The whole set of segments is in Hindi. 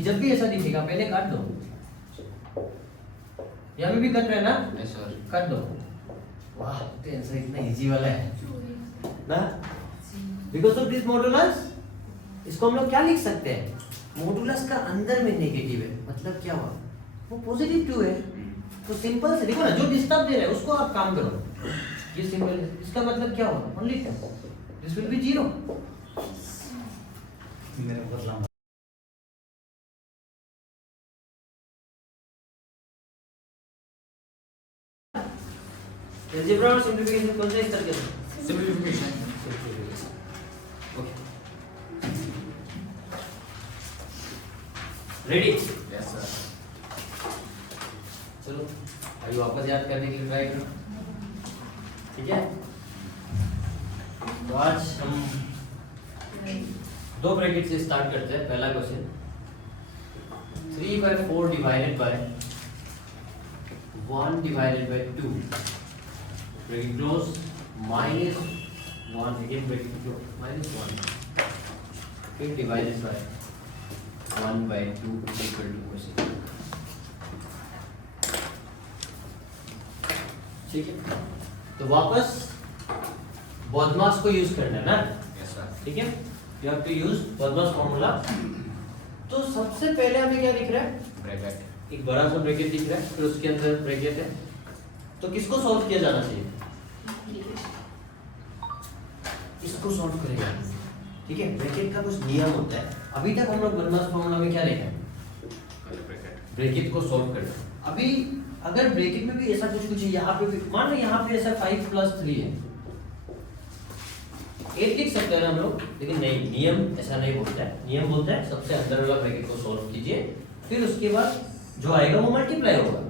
कि जब भी ऐसा दिखेगा पहले काट दो। यहाँ पे भी कट रहा है ना? Yes sir. काट दो। वाह, तो आंसर इतना इजी वाला है ना? बिकॉज ऑफ दिस मॉडुलस, इसको हम लोग क्या लिख सकते हैं? मॉडुलस का अंदर में नेगेटिव है, मतलब क्या हुआ? वो पॉजिटिव 2 है। तो सिंपल से देखो ना, जो डिस्टर्ब दे रहा है उसको आप काम करो। ये सिंपल है, इसका मतलब क्या हुआ? Only 2, this will be 0। मेरे बहुत लंबा अलजेब्रा और सिंपलीफिकेशन कौन सा इस तरह से? Simplification. Okay, ready? Yes sir. चलो अभी वापस याद करने के लिए ट्राई करो, ठीक है? तो आज हम 2 ब्रैकेट से स्टार्ट करते हैं। पहला question, 3/4 divided by 1 divided by 2 bracket close -1 again bracket close -1 फिर divided by 1/2 equal to question. ठीक है, तो वापस बॉडमास को यूज करना है ना? Yes sir. ठीक है, you have to use BODMAS formula. तो सबसे पहले हमें क्या दिख रहा है? ब्रैकेट। एक बड़ा सा ब्रैकेट दिख रहा है, फिर उसके अंदर ब्रैकेट है। तो किसको सॉल्व किया जाना चाहिए? इसको सॉल्व करेंगे, ठीक है? ब्रैकेट का कुछ नियम होता है। अभी तक हम लोग बॉडमास फॉर्मूला में क्या देखा है? ब्रैकेट को सॉल्व करना। अभी अगर ब्रैकेट में भी ऐसा कुछ है, यहाँ पे भी मान लो यहाँ पे ऐसा 5 + 3 है, 8 लिख सकते हैं ना हम लोग, लेकिन नहीं, नियम ऐसा नहीं बोलता है। नियम बोलता है सबसे अंदर वाला ब्रैकेट को सॉल्व कीजिए, फिर उसके बाद जो आएगा वो मल्टीप्लाई होगा।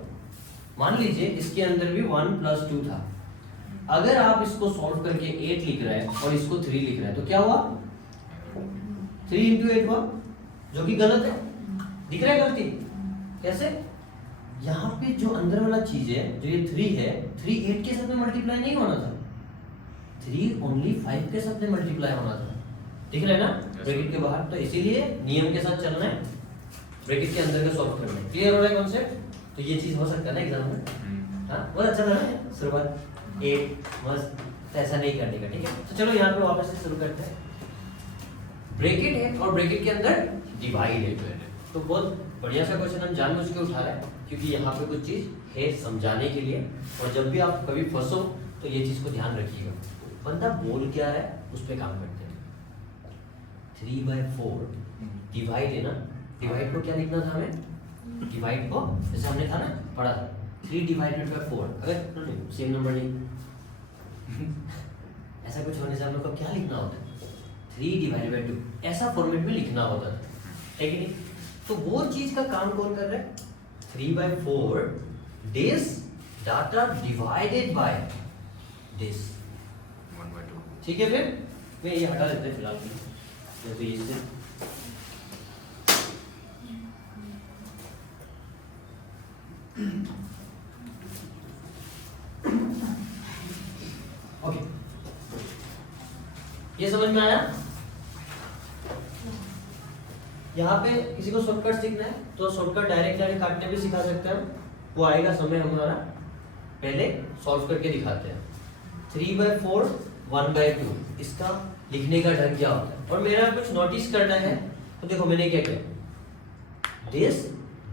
मान लीजिए इसके अंदर भी 1 + 2 था, अगर आप इसको सॉल्व करके 8 लिख रहे हैं और इसको 3 लिख रहे हैं तो क्या हुआ? 3 × 8 हुआ, जो कि गलत है। दिख रहा है गलती कैसे? यहाँ पे जो अंदर वाला चीज है, जो ये 3 है, 3 8 के साथ में मल्टीप्लाई नहीं होना था, 3 ओनली 5 के साथ में मल्टीप्लाई होना था। दिख रहा है ना? ब्रैकेट के बाहर। तो इसीलिए नियम के साथ चलना है, ब्रैकेट के अंदर का सॉल्व करना है। क्लियर हो रहा है कॉन्सेप्ट? तो ये चीज हो सकता है ना एग्जाम में। हाँ, बहुत अच्छा लगा है शुरुआत 8 मस्त, तो ऐसा नहीं करने का, ठीक है? तो चलो यहाँ पे वापस से शुरू करते हैं। ब्रैकेट है और ब्रैकेट के अंदर डिवाइड है, तो बहुत बढ़िया सा क्वेश्चन हम जानबूझ के उठा रहे हैं, क्योंकि यहाँ पे कुछ चीज है समझाने के लिए। और जब भी आप कभी फंसो तो ये चीज को ध्यान रखिएगा, बंदा बोल क्या है उस पर काम करते हैं। 3/4 डिवाइड है ना? डिवाइड को क्या लिखना था हमें? डिवाइड को जैसे हमने था ना, पढ़ा था 3 डिवाइडेड बाय 4। अगर सेम नंबर नहीं ऐसा कुछ होने से हम लोग को क्या लिखना होता है? 3 डिवाइडेड बाय 2 ऐसा फॉर्मेट में लिखना होता था, है कि नहीं? तो वो चीज का काम कौन कर रहा है? 3/4 this data divided by this. 1/2। ठीक है, फिर ये हटा देते हैं फिलहाल के लिए। जैसे इससे ओके, ये समझ में आया? यहाँ पे किसी को शॉर्टकट सीखना है तो शॉर्टकट डायरेक्ट काटने भी सिखा सकते हैं हम, वो आएगा समय हमारा। पहले सॉल्व करके दिखाते हैं। 3/4 1/2 इसका लिखने का ढंग क्या होता है? और मेरा कुछ नोटिस करना है, तो देखो मैंने क्या किया, दिस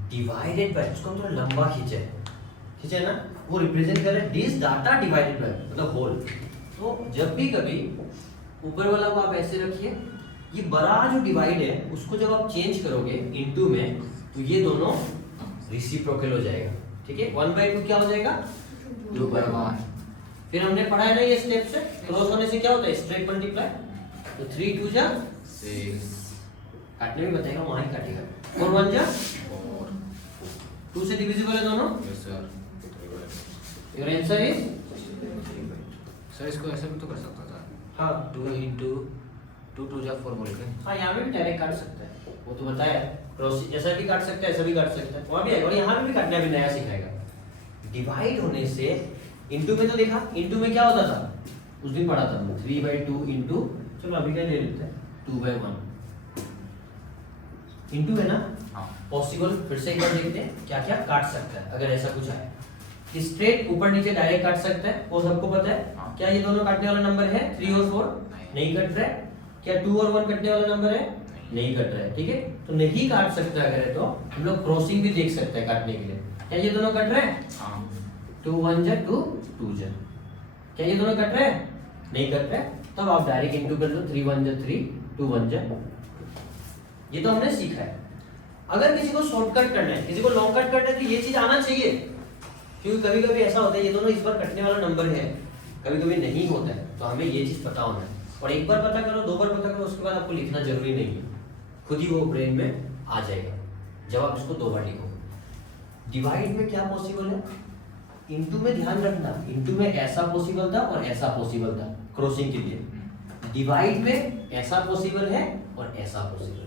डिवाइडेड बाय, इसको थोड़ा लंबा खींचे ना, वो रिप्रेजेंट कर रहा है दिस डाटा डिवाइडेड बाय, मतलब होल। तो जब भी कभी ऊपर वाला को आप ऐसे रखिए, ये बड़ा जो डिवाइड है उसको जब आप चेंज करोगे इनटू में, तो ये दोनों रेसिप्रोकल हो जाएगा, ठीक है? 1/2 क्या हो जाएगा? 2/1। फिर हमने पढ़ा है ना ये स्टेप से, क्रॉस होने से क्या होता है? Straight multiply. तो 3 2 जा 6। काटने में बताएगा, वहां ही काटेगा। और 1 जा 4। 2 से डिविजिबल है दोनों। Yes sir. Your answer is sir इसको ऐसे भी तो कर सकता था। हां 2 × 2 2 जा 4 बोल के। हाँ, यहाँ पे भी डायरेक्ट काट सकता है, वो तो बताया। क्रॉस ऐसा भी काट सकता है, ऐसा भी काट सकता है, वहाँ भी आएगा। और यहाँ पे भी काटना भी नया सिखाएगा। डिवाइड होने से इनटू में तो देखा, इनटू में क्या होता था उस दिन पढ़ा था 3/2 इनटू, चलो अभी क्या ले लेते हैं 2/1। इनटू है ना, हाँ पॉसिबल फिर से एक बार देखते हैं क्या क्या काट सकता है अगर ऐसा कुछ आया। स्ट्रेट ऊपर नीचे डायरेक्ट काट सकता है, वो सबको पता है। हाँ। क्या ये दोनों काटने वाला नंबर है 3 और 4? नहीं कट रहा है। क्या 2 और 1 कटने वाला नंबर है? नहीं कट रहा है, ठीक है। तो नहीं काट सकता अगर है तो हम लोग क्रॉसिंग भी देख सकते हैं काटने के लिए। क्या ये दोनों कट रहे हैं? हाँ 2 1 जा 2 2 जा। क्या ये दोनों कट रहे हैं? नहीं कट रहे, तब आप डायरेक्ट इनटू कर दो, 3 1 जा 3 2 1 जा। ये तो हमने सीखा है। अगर किसी को शॉर्टकट करना है, किसी को लॉन्ग कट करना है, तो ये चीज आना चाहिए, क्योंकि कभी कभी ऐसा होता है ये दोनों इस बार कटने वाला नंबर है, कभी कभी नहीं होता है, तो हमें ये चीज पता होना है। और एक बार पता करो, 2 बार पता करो, उसके बाद आपको लिखना जरूरी नहीं है, खुद ही वो ब्रेन में आ जाएगा जब आप इसको 2 बार लिखो। डिवाइड में क्या पॉसिबल है? इनटू में ध्यान रखना, इनटू में ऐसा पॉसिबल था और ऐसा पॉसिबल था क्रॉसिंग के लिए। डिवाइड में ऐसा पॉसिबल है और ऐसा पॉसिबल है,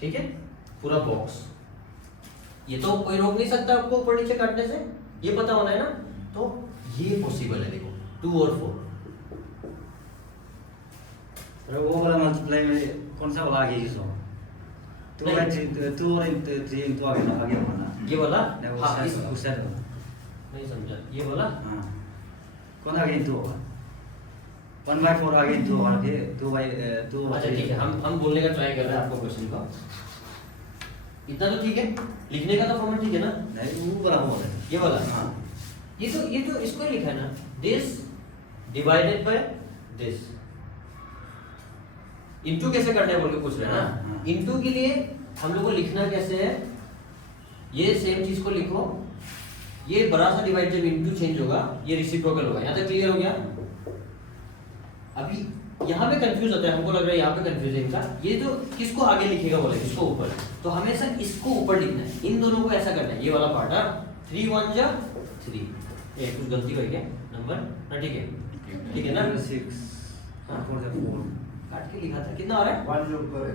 ठीक है, पूरा बॉक्स। ये तो कोई रोक नहीं सकता आपको ऊपर नीचे काटने से, ये पता होना है ना। तो ये पॉसिबल है, देखो 2 और 4। तो वो वाला मल्टीप्लाई में कौन सा वाला आगे यूज हो? 2 और 3 इनटू आगे होना। ये वाला? नहीं, वो हाँ, साइड इस वाला, उस साइड वाला। नहीं समझा, ये वाला? हाँ कौन आगे इनटू होगा? 1/4 आगे इनटू होगा, फिर 2/2। अच्छा ठीक है, हम बोलने का ट्राई कर रहे हैं आपको क्वेश्चन का। इतना तो ठीक है, लिखने का तो फॉर्मेट ठीक है ना? नहीं वो वाला होगा। ये वाला? हाँ ये तो इसको ही लिखा है ना, this divided by this. Into कैसे करना है बोल के पूछ रहे हैं ना। हाँ। इनटू के लिए हम लोग को लिखना कैसे है, ये सेम चीज को लिखो, ये बड़ा सा डिवाइड जब इनटू चेंज होगा ये रेसिप्रोकल होगा। यहाँ तक क्लियर हो गया? अभी यहाँ पे कंफ्यूज होता है, हमको लग रहा है यहाँ पे कंफ्यूजिंग था। ये तो किसको आगे लिखेगा बोले, इसको ऊपर, तो हमेशा इसको ऊपर लिखना है, इन दोनों को ऐसा करना है, ये वाला पार्ट। हाँ 3 1 जा 3, ये कुछ गलती कर गया नंबर ना, ठीक है, ठीक है ना। 6 हाँ। 4 4 काट के लिखा था, कितना आ रहा है? 1 जो ऊपर है,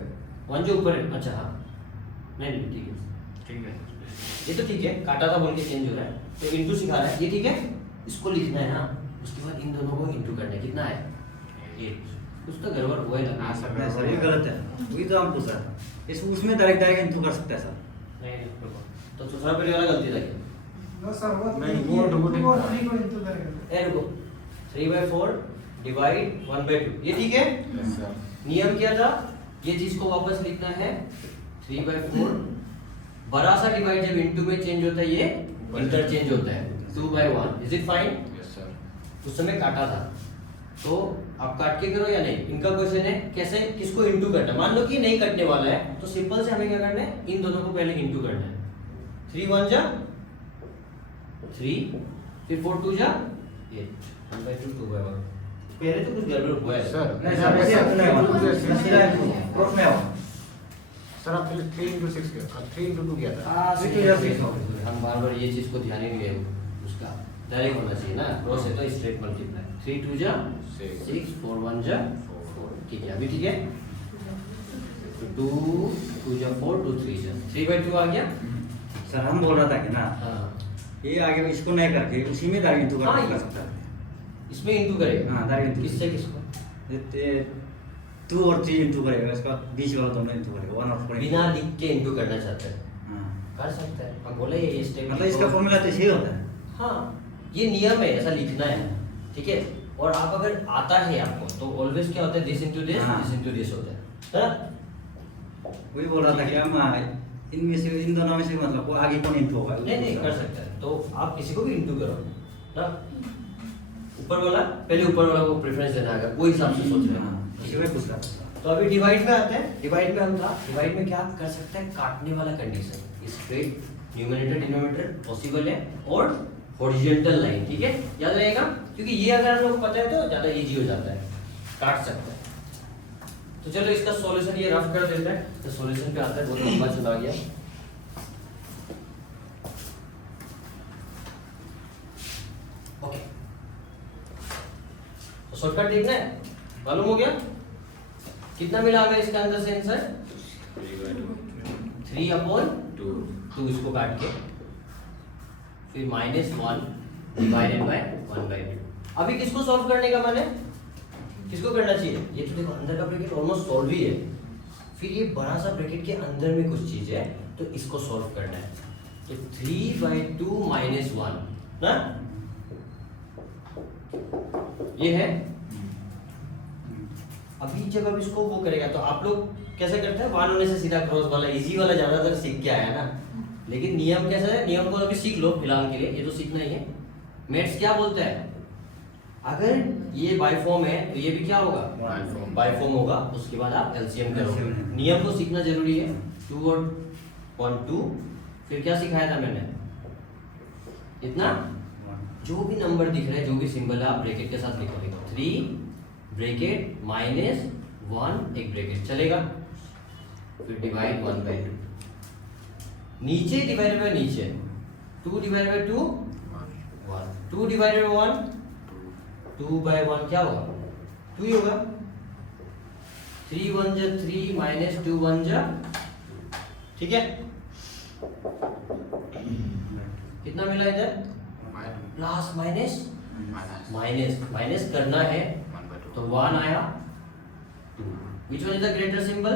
1 जो ऊपर है, अच्छा हाँ, नहीं ठीक है, ठीक है। ये तो ठीक है, काटा था बोल के चेंज हो रहा है, तो इनटू सिखा रहा है, ये ठीक है, इसको लिखना है। हाँ उसके बाद इन दोनों को इनटू करना है, कितना है? 8। कुछ तो गड़बड़ हुआ ही लगा। हाँ, सर। नहीं सर ये गलत है, वही तो हम पूछ रहे थे। इस उसमें डायरेक्ट इनटू कर सकते हैं सर। नहीं रुको, तो दूसरा पहले वाला गलती था क्या? नो सर वो नहीं, वो robotic 2 और था। 3 को इनटू करेगा। ए रुको, 3/4 डिवाइड 1/2, ये ठीक है। Yes sir. नियम क्या था? ये चीज को वापस लिखना है 3/4, बड़ा सा डिवाइड जब इनटू में चेंज होता है ये इंटरचेंज होता है 2/1। Is it fine? Yes sir. उस समय काटा था, तो आप काट के करो या नहीं, इनका क्वेश्चन है कैसे किसको इनटू करना है। मान लो कि नहीं कटने वाला है, तो सिंपल से हमें क्या करना है, इन दोनों को पहले इनटू करना है। 3 1 जा 3, फिर 4 2 जा 8, 1/2 2/1। पहले तो कुछ गड़बड़ हुआ है सर नहीं सर वैसे अपने नहीं होना, सीधा क्रॉस में आओ। सर आप पहले 3 into 6 किया, 3 into 2 किया था। हाँ ठीक सीधे है, जा ठीक सकते है। हो। हम बार बार ये चीज को ध्यान ही नहीं गए, उसका डायरेक्ट होना चाहिए ना, क्रॉस है तो स्ट्रेट मल्टीप्लाई। 3 2 जा 6, 4 1 जा 4, ठीक है, अभी ठीक है। 2 2 जा 4 2 3 जा 3/2 आ गया। सर हम बोल रहा था कि ना हाँ ये आगे इसको नहीं करके उसी में डायरेक्ट इनटू हाँ, कर सकता है। इसमें इनटू करेगा। हाँ, direct into। किससे किसको? 2 और 3 इनटू करेगा, इसका बीच वाला दोनों इनटू करेगा, 1 और 4 बिना लिख के इनटू करना चाहता है, हाँ कर सकता है। हम बोले ये स्टेप मतलब इसका फॉर्मूला तो यही होता है। हाँ ये नियम है, ऐसा लिखना है, ठीक है। और आप अगर आता है आपको तो ऑलवेज क्या होता है, दिस इनटू दिस, हाँ। दिस इनटू दिस होता है ना? वही बोल रहा था कि हम इनमें से इन दोनों में से मतलब वो आगे कौन इनटू होगा। नहीं नहीं कर सकता है, तो आप किसी को भी इनटू करो ना। ऊपर वाला पहले ऊपर वाला को प्रेफरेंस देना, अगर वो हिसाब से सोच रहे हैं। हाँ इसी में पूछ रहा था। तो अभी डिवाइड में आते हैं। डिवाइड में हम था, डिवाइड में क्या कर सकते हैं, काटने वाला condition, straight numerator denominator possible है, और हॉरिजॉन्टल लाइन, ठीक है, याद रहेगा, क्योंकि ये अगर हम लोग को पता है तो ज्यादा इजी हो जाता है, काट सकते हैं। तो चलो इसका सॉल्यूशन ये रफ कर देते हैं, तो सॉल्यूशन पे आता है, बहुत लंबा चला गया। ओके, तो शॉर्टकट देखना है, मालूम हो गया कितना मिला हमें इसके अंदर से आंसर? 3/2, इसको काट के फिर -1 डिवाइडेड बाय 1/2। अभी किसको सॉल्व करने का मन है, किसको करना चाहिए? ये तो देखो अंदर का ब्रैकेट ऑलमोस्ट सॉल्व ही है, फिर ये बड़ा सा ब्रैकेट के अंदर में कुछ चीज है, तो इसको सॉल्व करना है। तो 3/2 माइनस 1 ना, ये है। अभी जब अब इसको वो करेगा तो आप लोग कैसे करते हैं, 1 होने से सीधा क्रॉस वाला इजी वाला ज्यादातर सीख के आया ना, लेकिन नियम कैसा है, नियम को अभी सीख लो फिलहाल के लिए, ये तो सीखना ही है। मेट्स क्या बोलता है, अगर ये बाय फॉर्म है तो ये भी क्या होगा, बाय फॉर्म होगा, उसके बाद आप एलसीएम करोगे। नियम को सीखना जरूरी है। 2 और 1 2, फिर क्या सिखाया था मैंने, इतना जो भी नंबर दिख रहा है, जो भी सिंबल है, आप ब्रैकेट के साथ लिखोगे। 3 ब्रैकेट माइनस 1 एक ब्रैकेट चलेगा, फिर डिवाइड 1/2, नीचे डिवाइडेड बाय नीचे, 2 डिवाइडेड बाय 2 1, 2 डिवाइडेड बाय 1 2/1 क्या होगा, 2 ही होगा। 3 1 जा 3 माइनस 2 1 जा, ठीक है। कितना मिला इधर, प्लस माइनस माइनस माइनस करना है, तो 1 आया 2, which one is the greater symbol,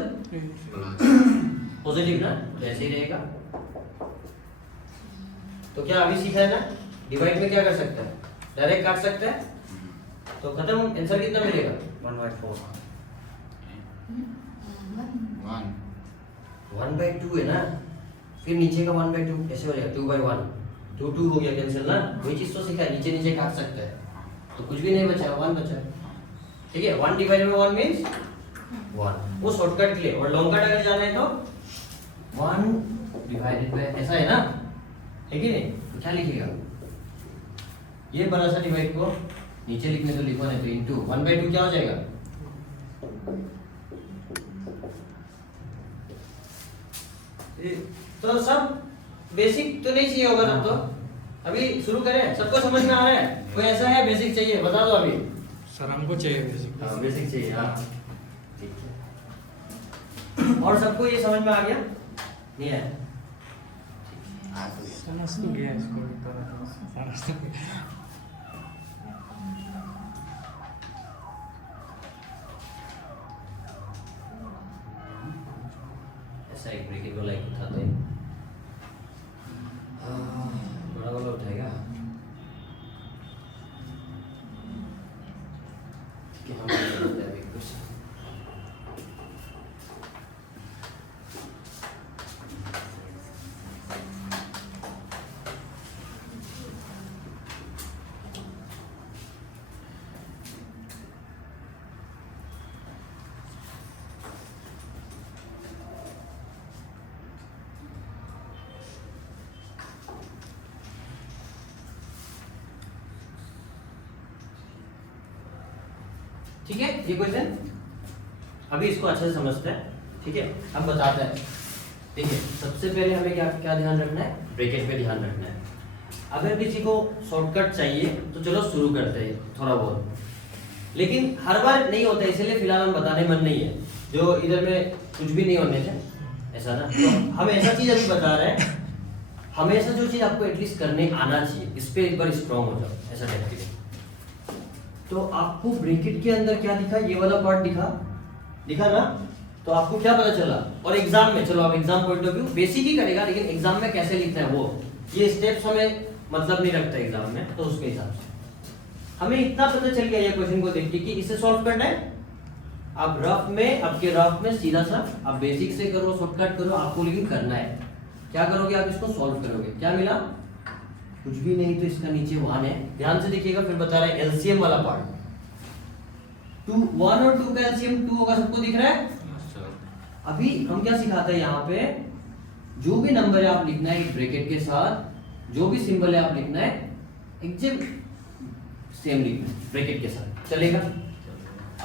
positive ना, तो ऐसे ही रहेगा। तो क्या अभी सीखा है ना, डिवाइड में क्या कर सकते हैं, डायरेक्ट काट सकते हैं, तो खत्म। आंसर कितना मिलेगा, 1/4 1/2 है ना, फिर नीचे का 1/2 कैसे हो जाएगा, 2/1, 2 2 हो गया कैंसिल ना, वही चीज तो सीखा है, नीचे नीचे काट सकते हैं, तो कुछ भी नहीं बचा, 1 बचा, ठीक है। 1 डिवाइडेड बाय 1 मींस 1, वो शॉर्टकट के लिए। और लॉन्ग कट अगर जाना है तो 1 डिवाइडेड बाय, ऐसा है ना, है कि नहीं, तो क्या लिखेगा, ये बड़ा सा डिवाइड को नीचे लिखने तो लिखो, नहीं तो इनटू 1/2 क्या हो जाएगा, तो सब बेसिक तो नहीं चाहिए होगा ना, तो अभी शुरू करें, सबको समझ में आ रहा है, कोई ऐसा है बेसिक चाहिए, बता दो अभी। सर हमको चाहिए बेसिक। हाँ बेसिक चाहिए, हाँ ठीक है। और सबको ये समझ में आ गया, नहीं है, समझ तो गया इसको एक तरह समझ तो गया। ऐसा एक ब्रेकिंग को लाइक उठाते हैं, बड़ा वाला उठाएगा, ठीक है। हम करते हैं अभी कुछ, ठीक है। ये क्वेश्चन अभी इसको अच्छे से समझते हैं, ठीक है। हम बताते हैं, देखिए सबसे पहले हमें क्या क्या ध्यान रखना है, ब्रैकेट पे ध्यान रखना है। अगर किसी को शॉर्टकट चाहिए तो चलो शुरू करते हैं थोड़ा बहुत, लेकिन हर बार नहीं होता है, इसलिए फिलहाल हम बताने मन नहीं है, जो इधर में कुछ भी नहीं होने से ऐसा ना। तो हम ऐसा चीज अभी बता रहे हैं, हमेशा जो चीज आपको एटलीस्ट करने आना चाहिए, इस पे एक बार स्ट्रॉन्ग हो जाओ, ऐसा टाइप के। तो आपको ब्रैकेट के अंदर क्या दिखा, ये वाला पार्ट दिखा ना, तो आपको क्या पता चला। और एग्जाम में, चलो आप exam point of view basic ही करेगा, लेकिन एग्जाम में कैसे लिखना है वो, ये स्टेप्स हमें मतलब नहीं रखता एग्जाम में, तो उसके हिसाब से हमें इतना पता चल गया ये क्वेश्चन को देख के कि इसे सॉल्व करना है। आप रफ में, आपके रफ में सीधा सा आप बेसिक से करो, शॉर्टकट करो, आपको लेकिन करना है। क्या करोगे आप, इसको सॉल्व करोगे। क्या मिला, कुछ भी नहीं, तो इसका नीचे 1 है, ध्यान से देखिएगा। फिर बता रहे हैं एलसीएम वाला पार्ट, 2 1 और 2 का एलसीएम 2 होगा, सबको दिख रहा है। अभी हम क्या सिखाते हैं यहाँ पे, जो भी नंबर है आप लिखना है ब्रैकेट के साथ, जो भी सिंबल है आप लिखना है एग्जैक्ट सेम लिखना है ब्रैकेट के साथ, चलेगा।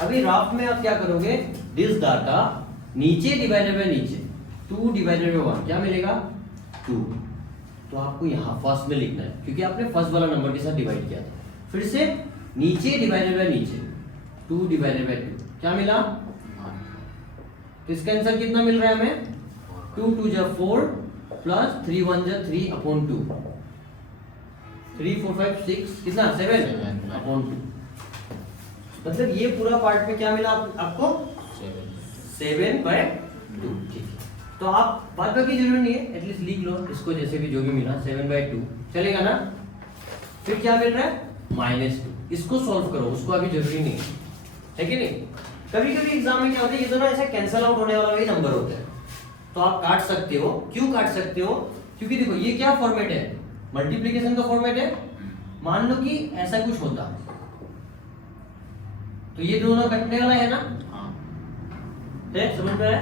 अभी राफ में आप क्या करोगे, दिस डाटा नीचे डिवाइडेड बाय नीचे, 2 डिवाइडेड बाय 1 क्या मिलेगा 2, तो आपको यहाँ फर्स्ट में लिखना है, क्योंकि आपने फर्स्ट वाला नंबर के साथ डिवाइड किया था। फिर से नीचे डिवाइडेड बाय नीचे, 2 डिवाइडेड बाय 2 क्या मिला, तो इसका आंसर कितना मिल रहा है हमें, 2 2 जा 4 प्लस 3 1 जा 3 अपॉन 2, 3 4 5 6 कितना 7 अपॉन 2। मतलब ये पूरा पार्ट में क्या मिला आपको 7/2, 2, ठीक है। तो आप बात बाकी जरूरी नहीं है, एटलीस्ट लिख लो इसको, जैसे भी जो भी मिला 7/2 चलेगा ना। फिर क्या मिल रहा है -2, इसको सॉल्व करो, उसको अभी जरूरी नहीं है कि नहीं। कभी कभी एग्जाम में क्या होता है, ये दोनों ऐसा कैंसिल आउट होने वाला भी नंबर होता है, तो आप काट सकते हो। क्यों काट सकते हो? क्योंकि देखो ये क्या फॉर्मेट है, मल्टीप्लिकेशन का फॉर्मेट है। मान लो कि ऐसा कुछ होता तो ये दोनों कटने वाला है ना, हाँ है समझ में आया?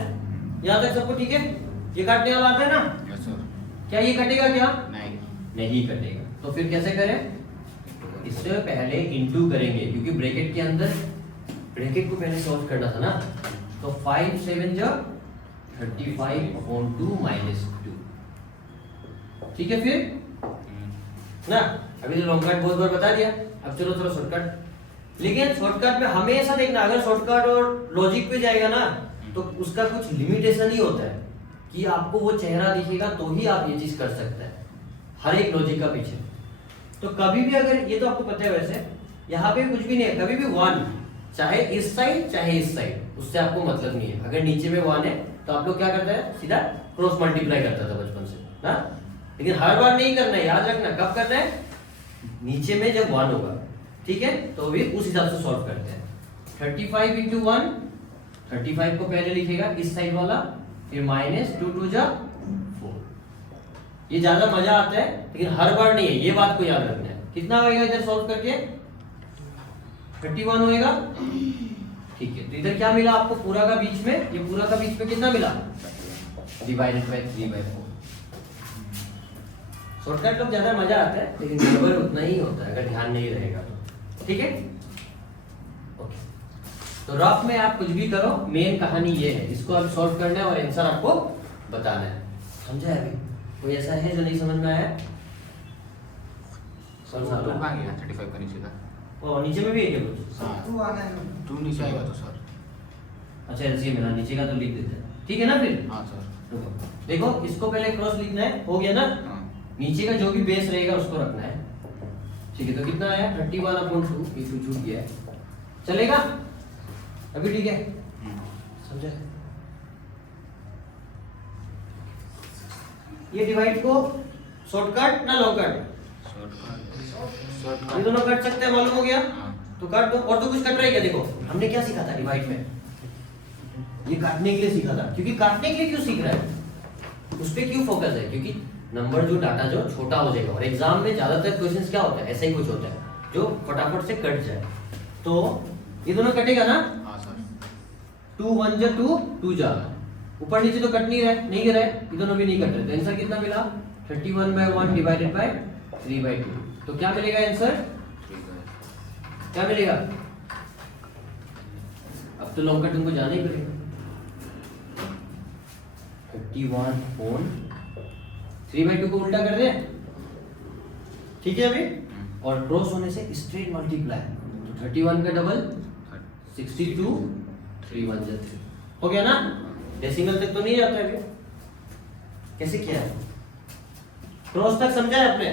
यहाँ तक सबको ठीक है? ये काटने वाला आता है ना, यस सर। क्या ये कटेगा? क्या नहीं नहीं कटेगा। तो फिर कैसे करें? इससे पहले इनटू करेंगे, क्योंकि ब्रैकेट के अंदर ब्रैकेट को पहले सॉल्व करना था ना। तो 5 7 जा 35/2 -2, ठीक है। फिर ना अभी तो लॉन्ग कट बहुत बार बता दिया, अब चलो थोड़ा शॉर्टकट। लेकिन शॉर्टकट में हमेशा देखना, अगर शॉर्टकट और लॉजिक पे जाएगा ना तो उसका कुछ लिमिटेशन ही होता है कि आपको वो चेहरा दिखेगा तो ही आप ये चीज कर सकते हैं, हर एक लॉजिक का पीछे। तो कभी भी अगर, ये तो आपको पता है वैसे, यहाँ पे कुछ भी नहीं है, कभी भी 1 चाहे इस साइड चाहे इस साइड, उससे आपको मतलब नहीं है। अगर नीचे में 1 है तो आप लोग क्या करते हैं, सीधा क्रॉस मल्टीप्लाई करता था बचपन से ना। लेकिन हर बार नहीं करना है, याद रखना। कब करना है? नीचे में जब 1 होगा, ठीक है, तो भी उस हिसाब से सॉल्व करते हैं। 35 × 1, 35 को पहले लिखेगा इस साइड वाला, फिर -2 2 जा 4। ये ज्यादा मजा आता है, लेकिन हर बार नहीं है, ये बात को याद रखना है। कितना होएगा इधर सॉल्व करके? 31 होएगा, ठीक है। तो इधर क्या मिला आपको पूरा का बीच में, ये पूरा का बीच में कितना मिला? Divided by 3/4। शॉर्टकट लोग ज्यादा मजा आता है, लेकिन गड़बड़ उतना ही होता है अगर ध्यान नहीं रहेगा तो, ठीक है। ओके, तो रफ में आप कुछ भी करो, मेन कहानी ये है, इसको अब सॉल्व करना है और आंसर आपको बताना है। समझा है? अभी कोई ऐसा है जो नहीं समझ में आया? सर वो 2 कहाँ गया 35 का नीचे का? वो नीचे में भी है क्या कुछ? हाँ 2 नीचे आएगा तो सर। अच्छा एलसीएम है ना, नीचे का तो लिख देते हैं, ठीक है ना। फिर हाँ सर। रुको, देखो इसको पहले क्रॉस लिखना है, हो गया ना। हाँ नीचे का जो भी बेस रहेगा उसको रखना है, ठीक है। तो कितना आया? 31/2, ये तो छूट गया है, चलेगा अभी, ठीक है। समझा? ये डिवाइड को शॉर्टकट ना लॉन्ग कट, ये दोनों कट सकते हैं, मालूम हो गया? तो काट दो। और तो कुछ कट रहा है क्या? देखो हमने क्या सीखा था डिवाइड में, ये काटने के लिए सीखा था। क्योंकि काटने के लिए क्यों सीख रहा है, उस पे क्यों फोकस है? क्योंकि नंबर जो डाटा जो छोटा हो जाएगा, और एग्जाम में ज्यादातर क्वेश्चंस क्या होता है, ऐसा ही कुछ होता है जो फटाफट से कट जाए। तो ये दोनों कटेगा ना, हाँ सर। 2 1 जा 2 2 जा, ऊपर नीचे तो कट नहीं रहा है, नहीं गिरा है, ये दोनों भी नहीं कट रहे। तो आंसर कितना मिला? 31/1 डिवाइडेड बाय 3/2। तो क्या मिलेगा आंसर? क्या मिलेगा? अब तो लॉन्ग कट तुमको जाना ही पड़ेगा। 31/3/2 को उल्टा कर दे, ठीक है अभी। और क्रॉस होने से स्ट्रेट मल्टीप्लाई, तो 31 का डबल 62, 3 1 जा 3, हो गया ना। डेसिमल तक तो नहीं जाता है अभी। कैसे किया है? क्रॉस तक समझा है आपने?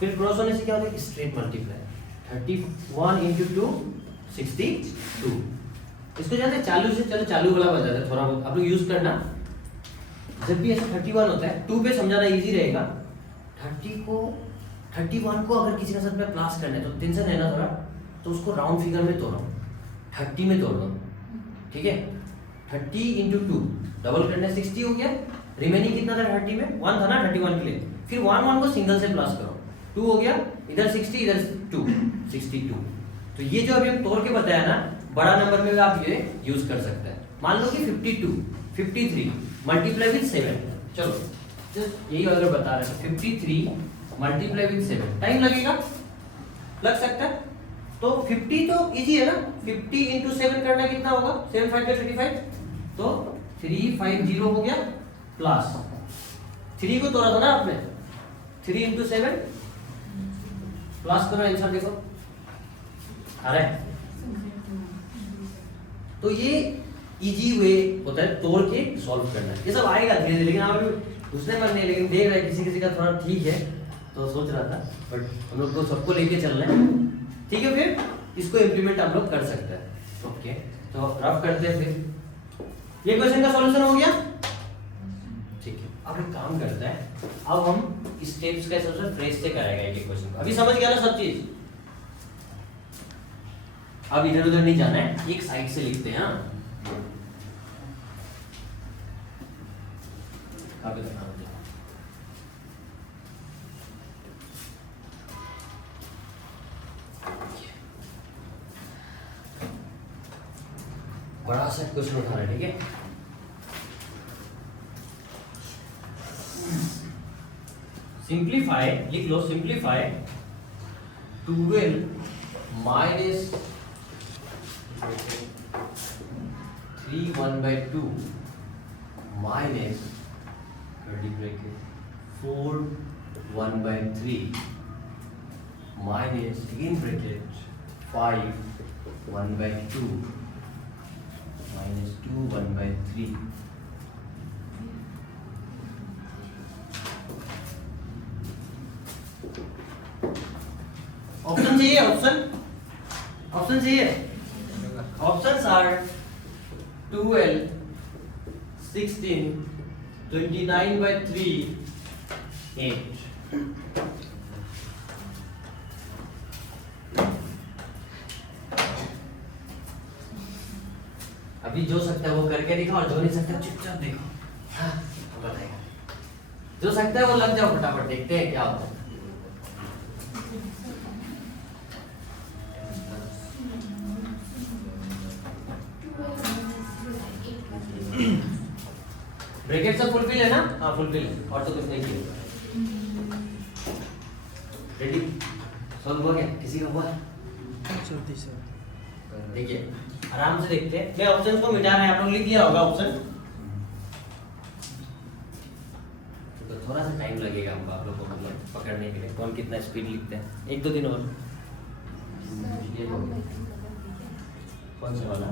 फिर क्रॉस होने से क्या होता है? Straight multiply. 31 × 2 62। इसको जानते चालू से, चलो चालू वाला बता दे थोड़ा बहुत, आप लोग यूज करना। जब भी ऐसा 31 होता है, 2 पे समझाना इजी रहेगा। 31 को अगर किसी के साथ में प्लस करना है तो टेंशन है ना थोड़ा, तो उसको राउंड फिगर में तोड़ो, 30 में तोड़ दो, ठीक है। 30 × 2 डबल करने 60 हो गया। रिमेनिंग कितना था 30 में? 1 था ना 31 के लिए। फिर 1 को सिंगल से प्लस करो, 2 हो गया, इधर 60 इधर 2 62। तो ये जो अभी हम तोड़ के बताया ना, बड़ा नंबर में आप ये यूज कर सकते हैं। मान लो कि 52 53 मल्टीप्लाई विद 7, चलो जस्ट यही अगर बता रहे हैं 53 मल्टीप्लाई विद 7, टाइम लगेगा, लग सकता है। तो 50 तो इजी है ना, 50 × 7 करना कितना होगा? 7 5 35, तो 350 हो गया प्लस 3 को तोड़ा था ना आपने, 3 × 7 प्लस करो, आंसर देखो आ रहा है। तो ये इजी वे होता है तोड़ के सॉल्व करना। ये सब आएगा धीरे धीरे, लेकिन आप उसने मन नहीं, लेकिन देख रहे किसी किसी का थोड़ा ठीक है, तो सोच रहा था, बट हम लोग को सबको लेके चलना है, ठीक है। फिर इसको इम्प्लीमेंट आप लोग कर सकते हैं। ओके, तो रफ करते हैं। फिर ये क्वेश्चन का सॉल्यूशन हो गया। ठीक है, अब एक काम करता है, अब हम स्टेप्स का हिसाब से फ्रेश से कराएगा एक क्वेश्चन को। अभी समझ गया ना सब चीज? अब इधर उधर नहीं जाना है, एक साइड से लिखते हैं। हाँ, अब इधर आओ। बड़ा सा क्वेश्चन उठा रहा है, ठीक है? सिंप्लीफाई, लिख लो, सिंप्लीफाई 12 माइनस 3 1/2 माइनस 4 1/3 माइनस again bracket 5 1/2 minus 2 1/3 ऑप्शन चाहिए? ऑप्शन चाहिए? Options are 12 16 29/3 8। अभी जो सकता है वो करके दिखा, और जो नहीं सकता चुपचाप देखो। हाँ, हम बताएगा। जो सकता है वो लग जाओ फटाफट, देखते हैं क्या होता है। ब्रैकेट सब फुलफिल है ना? हाँ फुलफिल है, और तो कुछ नहीं किया। रेडी? सॉल्व हो गया? किसी का हुआ? देखिए आराम से देखते हैं। मैं ऑप्शन को मिटा रहा है, आप लोग लिख लिया होगा ऑप्शन। तो थोड़ा सा टाइम लगेगा हमको आप लोगों को मतलब पकड़ने के लिए, कौन कितना स्पीड लिखते हैं। 1-2 दिन और। कौन सा वाला?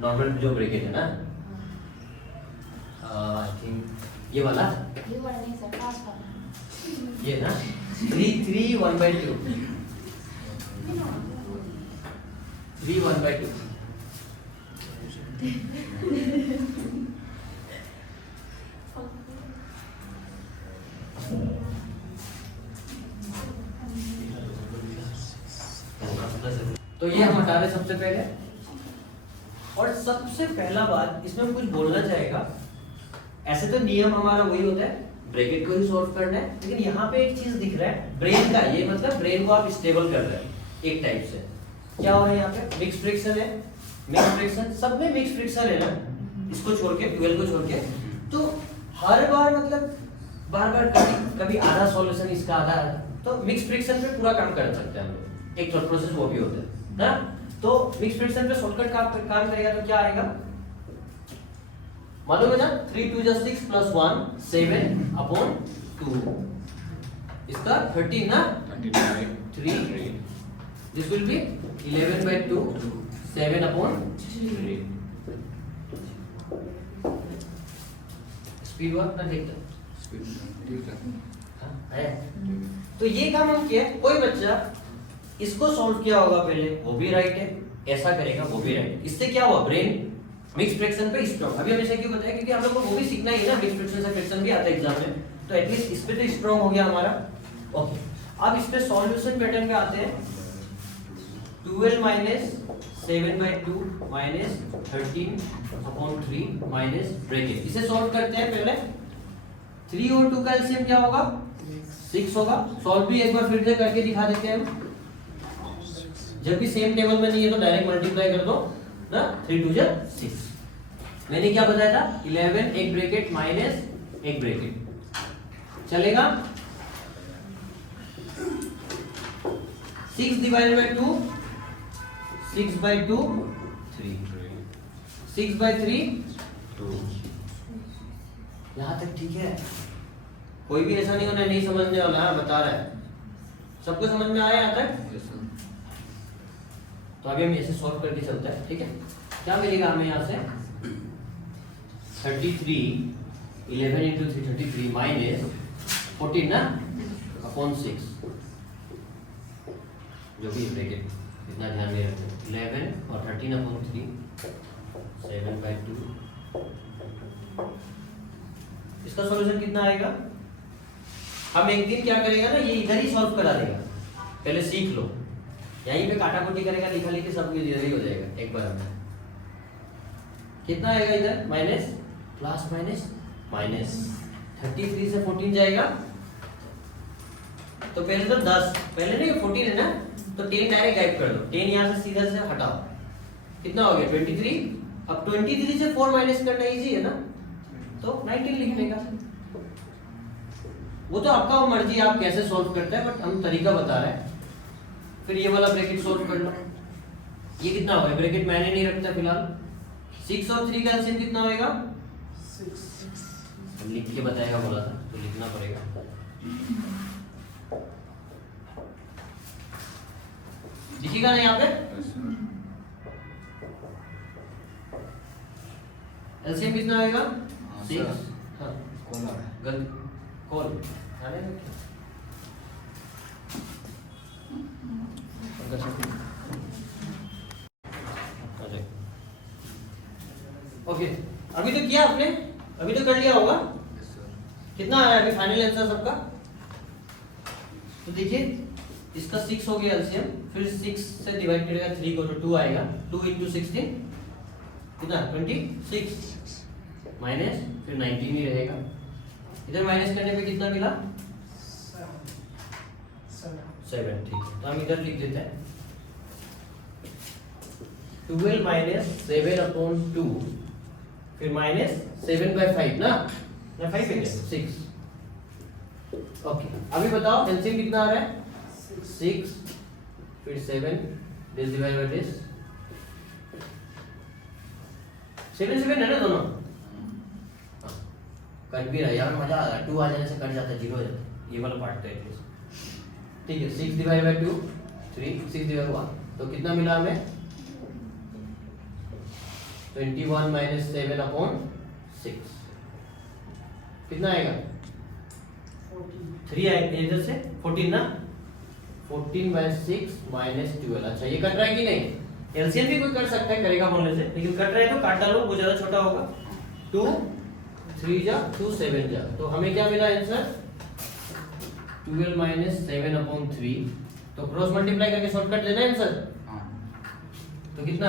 नॉर्मल जो ब्रैकेट है ना, आई थिंक ये वाला, ये ना 3 1/2 3 1/2 तो ये हम हटा रहे सबसे पहले। और सबसे पहला बात इसमें कुछ बोलना चाहेगा, ऐसे तो नियम हमारा वही होता है, ब्रैकेट को ही सॉल्व करना है, लेकिन यहाँ पे एक चीज दिख रहा है ब्रेन का, ये मतलब ब्रेन को आप स्टेबल कर रहे हैं एक टाइप से। क्या हो रहा है यहाँ पे? मिक्स फ्रिक्शन है, मिक्स फ्रिक्शन, सब में मिक्स फ्रिक्शन है ना, इसको छोड़ के, 12 को छोड़ के। तो हर बार मतलब बार कभी आधा सॉल्यूशन इसका आधा, तो मिक्स फ्रिक्शन पे पूरा काम कर सकते हैं हम लोग। एक थॉट प्रोसेस वो भी होता है ना। तो मिक्स फ्रिक्शन पे शॉर्टकट काम करेगा तो क्या आएगा मालूम है ना? 3 2 6 + 1 7/2 इसका 13 ना, 3 this will be 11/2 7/3 स्पीड हुआ ना? देखते है। तो ये काम हम किया। कोई बच्चा इसको सॉल्व किया होगा पहले, वो भी राइट है, ऐसा करेगा वो भी राइट है। इससे क्या हुआ? ब्रेन मिक्स फ्रैक्शन पे स्ट्रांग। अभी हमेशा क्यों बताया? क्योंकि हम लोग को वो भी सीखना ही है ना, मिक्स फ्रैक्शन से फ्रैक्शन भी आता है एग्जाम में, तो एटलीस्ट इस पे तो स्ट्रांग हो गया हमारा। ओके, अब इस पे सॉल्यूशन पैटर्न पे आते हैं। 12 - 7/2 - 13/3 माइनस ब्रैकेट, इसे सॉल्व करते हैं पहले। 3 और 2 का एलसीएम क्या होगा? 6 होगा। सॉल्व भी एक बार फिर से करके दिखा देते हैं हम। जब भी सेम टेबल में नहीं है तो डायरेक्ट मल्टीप्लाई कर दो ना, 3 2 6। मैंने क्या बताया था? 11 एक ब्रैकेट माइनस एक ब्रैकेट चलेगा। 6 / 2 6/2 3 6/3 2। यहां तक ठीक है? कोई भी ऐसा नहीं होना नहीं समझने वाला है, बता रहा है। सबको समझ में आया यहाँ तक? तो अभी हम ऐसे सॉल्व करके चलते हैं, ठीक है? क्या मिलेगा हमें यहाँ से? 33 11 × 3 33 माइनस 14 ना अपॉन 6, जो भी ब्रैकेट इतना ध्यान में रखो। 11 और 13/3 7/2। इसका सॉल्यूशन कितना आएगा? हम एक दिन क्या करेगा ना, ये इधर ही सॉल्व करा देगा, पहले सीख लो। यहीं पे काटा कुटी करेगा, लिखा लिखी सब कुछ इधर ही हो जाएगा एक बार में। कितना आएगा इधर? माइनस प्लस माइनस माइनस 33 से 14 जाएगा, तो पहले तो 10, पहले नहीं 14 है ना, तो 10 डायरेक्ट गायब कर दो, 10 यहाँ से सीधा से हटाओ, कितना हो गया 23। अब 23 से 4 माइनस करना इजी है ना, तो 19 लिखने का। वो तो आपका मर्जी, आप कैसे सॉल्व करते हैं, बट हम तरीका बता रहे हैं। फिर ये वाला ब्रैकेट सॉल्व कर लो, ये कितना होगा, ब्रैकेट मैंने नहीं रखता फिलहाल। 6 और 3 का एलसीएम कितना होगा? 6। लिख के बताएगा बोला था, तो लिखना पड़ेगा। दिखेगा ना यहाँ पे? एलसीएम कितना आएगा? 6। हाँ कॉल ओके, अभी तो किया आपने, अभी तो कर लिया होगा। कितना आया अभी फाइनल आंसर सबका? तो देखिए इसका 6 हो गया एलसीएम, फिर 6 से डिवाइड करेगा 3 को, तो 2 आएगा। 2 × 16 कितना? 26 माइनस फिर 19 ही रहेगा। इधर माइनस करने पे कितना मिला? 7। ठीक है, तो हम इधर लिख देते हैं 12 माइनस 7/2 फिर माइनस 7/5 ना 5 है 6। ओके, अभी बताओ एलसीएम कितना आ रहा है? 6 फिर 7 दिस डिवाइड बाय दिस 7 है ना दोनों। कट भी रहा यार, मजा आ रहा। 2 आ जाने से कट जाता है, 0 हो जाता है, ये वाला पार्ट तो एटलीस्ट ठीक है। 6 डिवाइड बाय 2 3, 6 डिवाइड 1, तो कितना मिला हमें? 21 माइनस 7/6 कितना आएगा? 3 आएगा इधर से 14 ना, 14/6 माइनस 12। अच्छा ये कट रहा है कि नहीं? एलसीएम भी कोई कर सकता है, करेगा बोलने से, लेकिन कट रहा है तो काट डालो, वो ज्यादा छोटा होगा। 2 3 जा 2 7 जा, तो हमें क्या मिला आंसर? 12 माइनस 7/3। तो क्रॉस मल्टीप्लाई करके शॉर्टकट लेना है आंसर। तो कितना?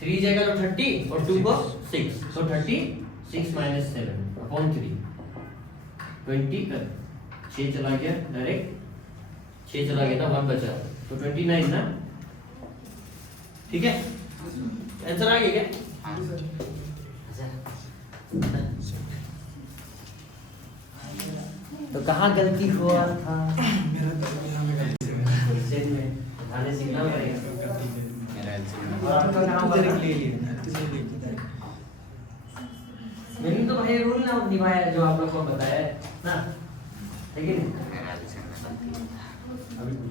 3 जाएगा तो 30 और 2 को 6, तो 36 माइनस 7/3 20 कर 6 चला गया डायरेक्ट, 6 चला गया था 1 बचा, तो 29 ना। ठीक है, आंसर आ गया क्या? तो कहाँ गलती हुआ था? ध्यान सीखना पड़ेगा। और आपका काम कर मैंने तो भाई रूल ना निभाया जो आप लोग को बताया है ना, लेकिन अभी कुछ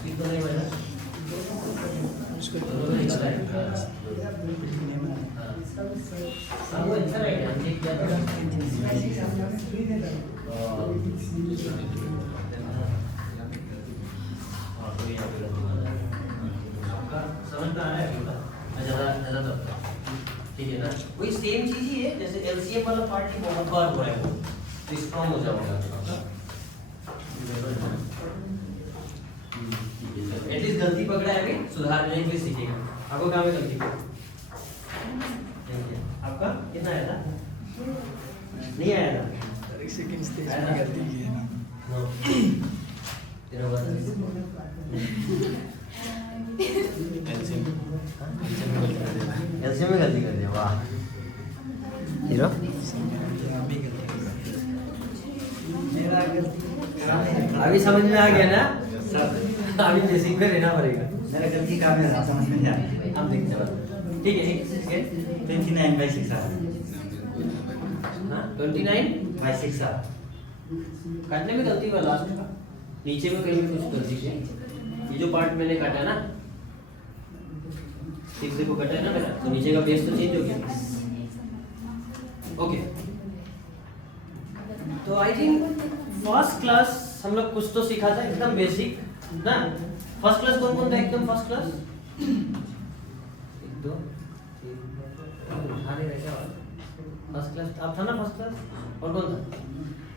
नहीं तो नहीं बना उसको तो नहीं पता है। अब वो अच्छा रहेगा, हम देख क्या समझ में आ रहा है? ज़्यादा ठीक है ना, वही सेम चीज ही है, जैसे एलसीएम वाला पार्ट ही बहुत बार हो रहा है, तो स्ट्रॉन्ग हो जाएगा। एटलीस्ट गलती पकड़ा है, अभी सुधारने के लिए सीखेगा। आपको क्या में गलती आपका कितना आया था? नहीं आया था, गलती की है ना। तेरा बता एलसीएम में गलती कर दिया, वाह हीरो। अभी समझ में आ गया ना सर? अभी बेसिक में रहना पड़ेगा। मेरा गलती का मेरा समझ में नहीं आया। हम देखते हैं, ठीक है। 29/6 हाँ 29/6 काटने में गलती हुआ, लास्ट का नीचे में कहीं कुछ गलती है। ये जो पार्ट मैंने काटा ना, 6 देखो कटा है ना मेरा, तो नीचे का बेस तो चेंज हो गया। ओके, तो आई थिंक फर्स्ट क्लास हम लोग कुछ तो सीखा था, एकदम बेसिक ना। फर्स्ट क्लास कौन कौन था एकदम फर्स्ट क्लास? 1 2 3 उठा नहीं रहे क्या? फर्स्ट क्लास आप था ना, फर्स्ट क्लास और कौन था?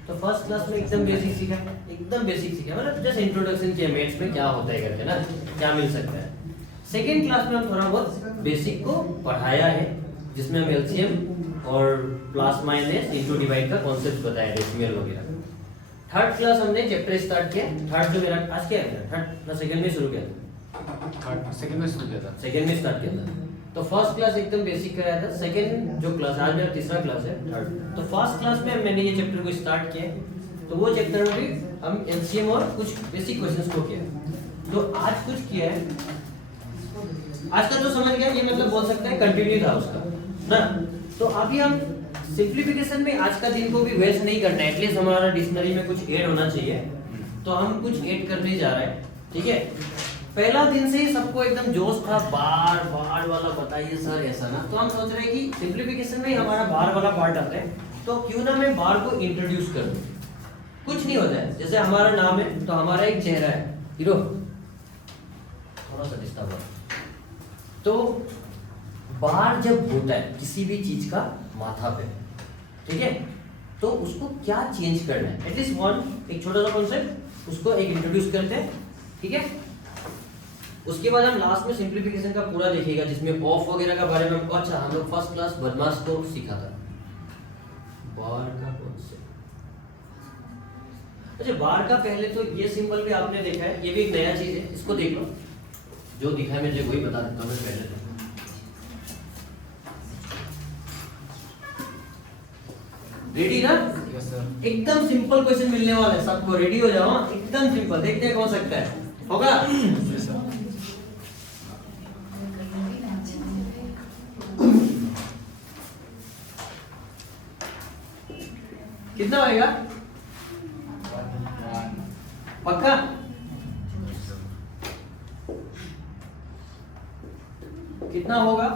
तो फर्स्ट क्लास में एकदम बेसिक सीखा, एकदम बेसिक सीखा, मतलब जस्ट इंट्रोडक्शन किया मैथ्स में क्या होता है करके ना, क्या मिल सकता है। सेकेंड क्लास में हम थोड़ा बहुत बेसिक को पढ़ाया है, जिसमें हम एलसीएम और प्लस माइनस इंटू डिवाइड का कॉन्सेप्ट बताया, डेसिमल वगैरह। थर्ड क्लास हमने चैप्टर स्टार्ट किया। थर्ड जो मेरा आज क्या है, थर्ड ना सेकंड में शुरू किया था, सेकंड में शुरू किया था। सेकंड में स्टार्ट किया था। तो फर्स्ट क्लास एकदम बेसिक कराया था। सेकंड जो क्लास आज मेरा तीसरा क्लास है, थर्ड, तो फर्स्ट क्लास में मैंने ये चैप्टर को स्टार्ट किया, तो वो चैप्टर में भी हम एलसीएम और कुछ बेसिक क्वेश्चंस को किया। तो आज कुछ किया है, आज का जो समझ गया ये मतलब बोल सकते हैं कंटिन्यू था उसका ना। तो अभी हम सिंप्लीफिकेशन में आज का दिन को भी वेस्ट नहीं करना है, एटलीस्ट हमारा डिक्शनरी में कुछ ऐड होना चाहिए, तो हम कुछ ऐड करने जा रहे हैं, ठीक है। पहला दिन से ही सबको एकदम जोश था, बार बार वाला बताइए सर ऐसा ना, तो हम सोच रहे हैं कि सिंप्लीफिकेशन में हमारा बार वाला पार्ट आता है, तो क्यों ना मैं बार को इंट्रोड्यूस कर दूं। कुछ नहीं होता है, जैसे हमारा नाम है तो हमारा एक चेहरा है, हीरो थोड़ा सा डिस्टर्ब हो, तो बार जब होता है किसी भी चीज का माथा पे, ठीक है, तो उसको क्या चेंज करना है, एटलीस्ट वन एक छोटा सा कॉन्सेप्ट उसको एक इंट्रोड्यूस करते हैं, ठीक है। उसके बाद हम लास्ट में सिंप्लीफिकेशन का पूरा देखिएगा, जिसमें ऑफ वगैरह का बारे में हमको, अच्छा हम लोग फर्स्ट क्लास बदमाश को सीखा था बार का कॉन्सेप्ट। अच्छा बार का पहले तो ये सिंबल भी आपने देखा है, ये भी एक नया चीज है, इसको देख लो, जो दिखा है मुझे वही बता देता हूँ मैं पहले तो। रेडी ना? Yes sir. एकदम सिंपल क्वेश्चन मिलने वाला है सबको, रेडी हो जाओ, एकदम सिंपल, देखते हैं कौन सकता है, होगा? Yes sir. कितना होएगा? पक्का? कितना होगा?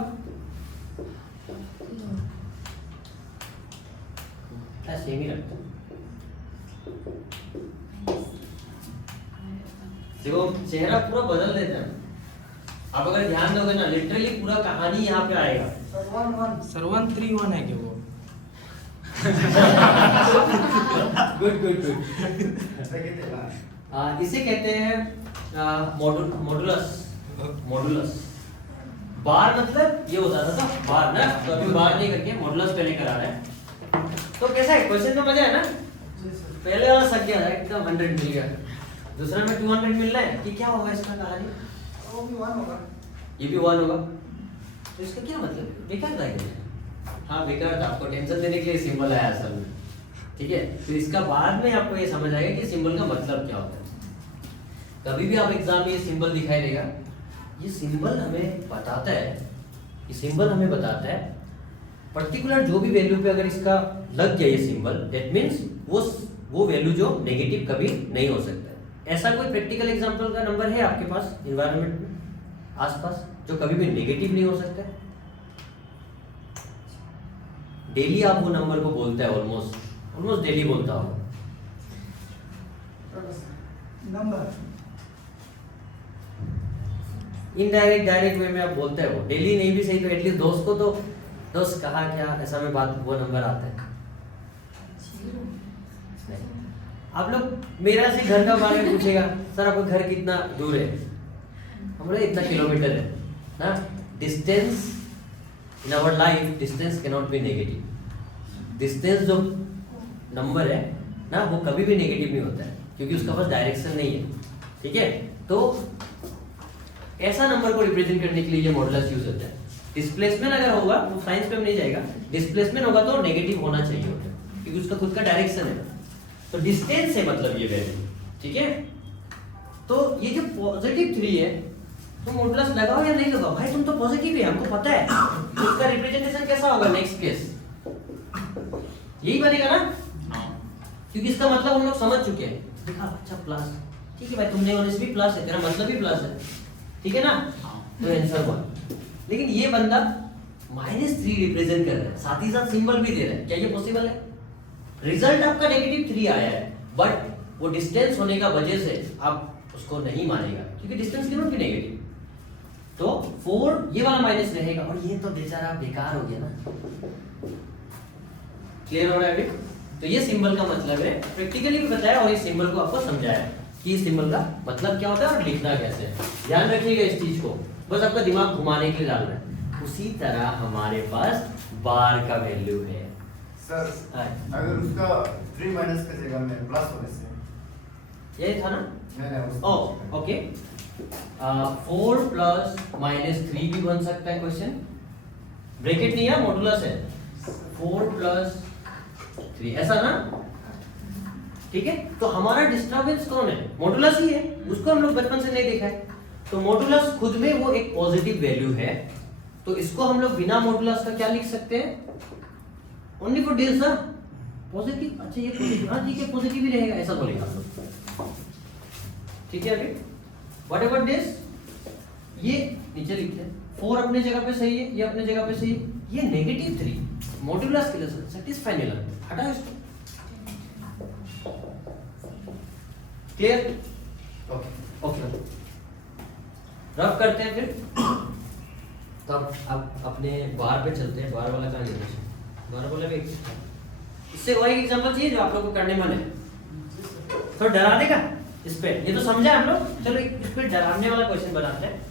सेम ही रखता देखो, चेहरा पूरा बदल देता है, आप अगर ध्यान दोगे ना, लिटरली पूरा कहानी यहाँ पे आएगा। सर 1 3 1 है क्या वो? Good good good. इसे कहते हैं मॉडुलस। मॉडुलस बार मतलब ये होता था बार ना, तो अभी बार नहीं करके मॉडुलस पहले करा रहे हैं। तो कैसा है क्वेश्चन में, मजा है ना? पहले वाला सक गया था एकदम 100 मिल गया, दूसरा में 200 मिल रहा है कि क्या होगा इसका कहानी? वो भी 1 होगा, ये भी 1 होगा, तो इसका क्या मतलब? बेकार था क्या? हाँ बेकार था, आपको टेंशन देने के लिए सिंबल आया असल में, ठीक है। तो इसका बाद में आपको ये समझ आएगा कि सिंबल का मतलब क्या होता है। कभी भी आप एग्जाम में ये सिंबल दिखाई देगा, ये सिंबल हमें बताता है, ये सिंबल हमें बताता है पर्टिकुलर जो भी वैल्यू पे अगर इसका लग गया ये सिंबल, दैट मींस वो वैल्यू जो नेगेटिव कभी नहीं हो सकता है। ऐसा कोई प्रैक्टिकल एग्जांपल का नंबर है आपके पास एनवायरनमेंट में आसपास जो कभी भी नेगेटिव नहीं हो सकता है? डेली आप वो नंबर को बोलते हैं, ऑलमोस्ट डेली बोलता हूँ नंबर इनडायरेक्ट डायरेक्ट वे में आप बोलते हैं, वो डेली नहीं भी सही तो एटलीस्ट दोस्त को तो दोस्त कहा क्या ऐसा में बात वो नंबर आता है। नहीं। आप लोग मेरा से घर का बारे में पूछेगा, सर आपका घर कितना दूर है, हमारे इतना किलोमीटर है ना। Distance in our life, distance can not be negative. Distance जो नंबर है ना, वो कभी भी नेगेटिव नहीं होता है, क्योंकि उसका पास डायरेक्शन नहीं है, ठीक है। तो ऐसा नंबर को रिप्रेजेंट करने के लिए ये मॉडुलस यूज होता है। डिस्प्लेसमेंट अगर होगा तो साइंस पे हम नहीं जाएगा, डिस्प्लेसमेंट होगा तो नेगेटिव होना चाहिए होता है, क्योंकि उसका खुद का डायरेक्शन है। तो डिस्टेंस है मतलब ये वैल्यू, ठीक है। तो ये जो पॉजिटिव 3 है, तो मॉडुलस लगाओ या नहीं लगाओ, भाई तुम तो पॉजिटिव है, हमको पता है। तो इसका रिप्रेजेंटेशन कैसा होगा नेक्स्ट केस, यही बनेगा ना, क्योंकि इसका मतलब हम लोग समझ चुके हैं। देखा अच्छा प्लस, ठीक है भाई तुमने ऑनेस्ट भी प्लस है, तेरा मतलब भी प्लस है, ठीक है ना। तो आंसर 1। लेकिन ये बंदा -3 रिप्रेजेंट कर रहा है, साथ ही साथ सिंबल भी दे रहा है, क्या ये पॉसिबल है? रिजल्ट आपका -3 आया है, बट वो डिस्टेंस होने का वजह से आप उसको नहीं मानेगा, क्योंकि distance can not be negative. तो 4 ये वाला माइनस रहेगा और ये तो बेचारा बेकार हो गया ना। क्लियर हो रहा है अभी? तो ये सिंबल का मतलब है, प्रैक्टिकली भी बताया और ये सिंबल को आपको समझाया कि इस सिंबल का मतलब क्या होता है और लिखना कैसे है। ध्यान रखिएगा इस चीज को, बस आपका दिमाग घुमाने के लिए डालना है। उसी तरह हमारे पास बार का वैल्यू है सर अगर उसका 3 माइनस कर देगा मैं प्लस होने से यही था ना? नहीं ओ ओके 4 प्लस माइनस 3 भी बन सकता है क्वेश्चन। ब्रैकेट नहीं है, मॉडुलस है। 4 प्लस 3 ऐसा ना? ठीक है, तो हमारा डिस्टर्बेंस कौन है? मॉडुलस ही है, उसको हम लोग बचपन से नहीं देखा है। तो मॉडुलस खुद में वो एक पॉजिटिव वैल्यू है, तो इसको हम लोग बिना मॉडुलस का क्या लिख सकते हैं? ओनली फॉर दिस ना पॉजिटिव। अच्छा ये पॉजिटिव, हाँ ठीक है पॉजिटिव ही रहेगा ऐसा बोलेगा हम लोग। ठीक है अभी व्हाट एवर दिस, ये नीचे लिखते हैं 4 अपने जगह पे सही है, ये अपने जगह पे सही है, ये नेगेटिव 3 मॉडुलस के लिए सेटिस्फाई नहीं लगता, हटाओ इसको। क्लियर? ओके ओके रफ करते हैं फिर। तो अब अपने बार पे चलते हैं। बार वाला कहाँ गया? बार वाला भी इससे कोई एग्जांपल चाहिए जो आप लोग को करने मन है तो डरा देगा इस पे। ये तो समझा हम लोग, चलो इस पे डराने वाला क्वेश्चन बनाते हैं।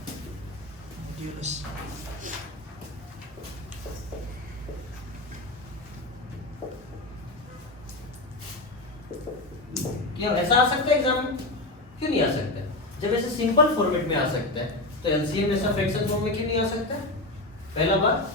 क्या ऐसा आ सकता है एग्जाम में? क्यों नहीं आ सकता? जब ऐसे सिंपल फॉर्मेट में आ सकता है तो एलसीएम ऐसा फ्रैक्शन फॉर्म में क्यों नहीं आ सकता? पहला बात।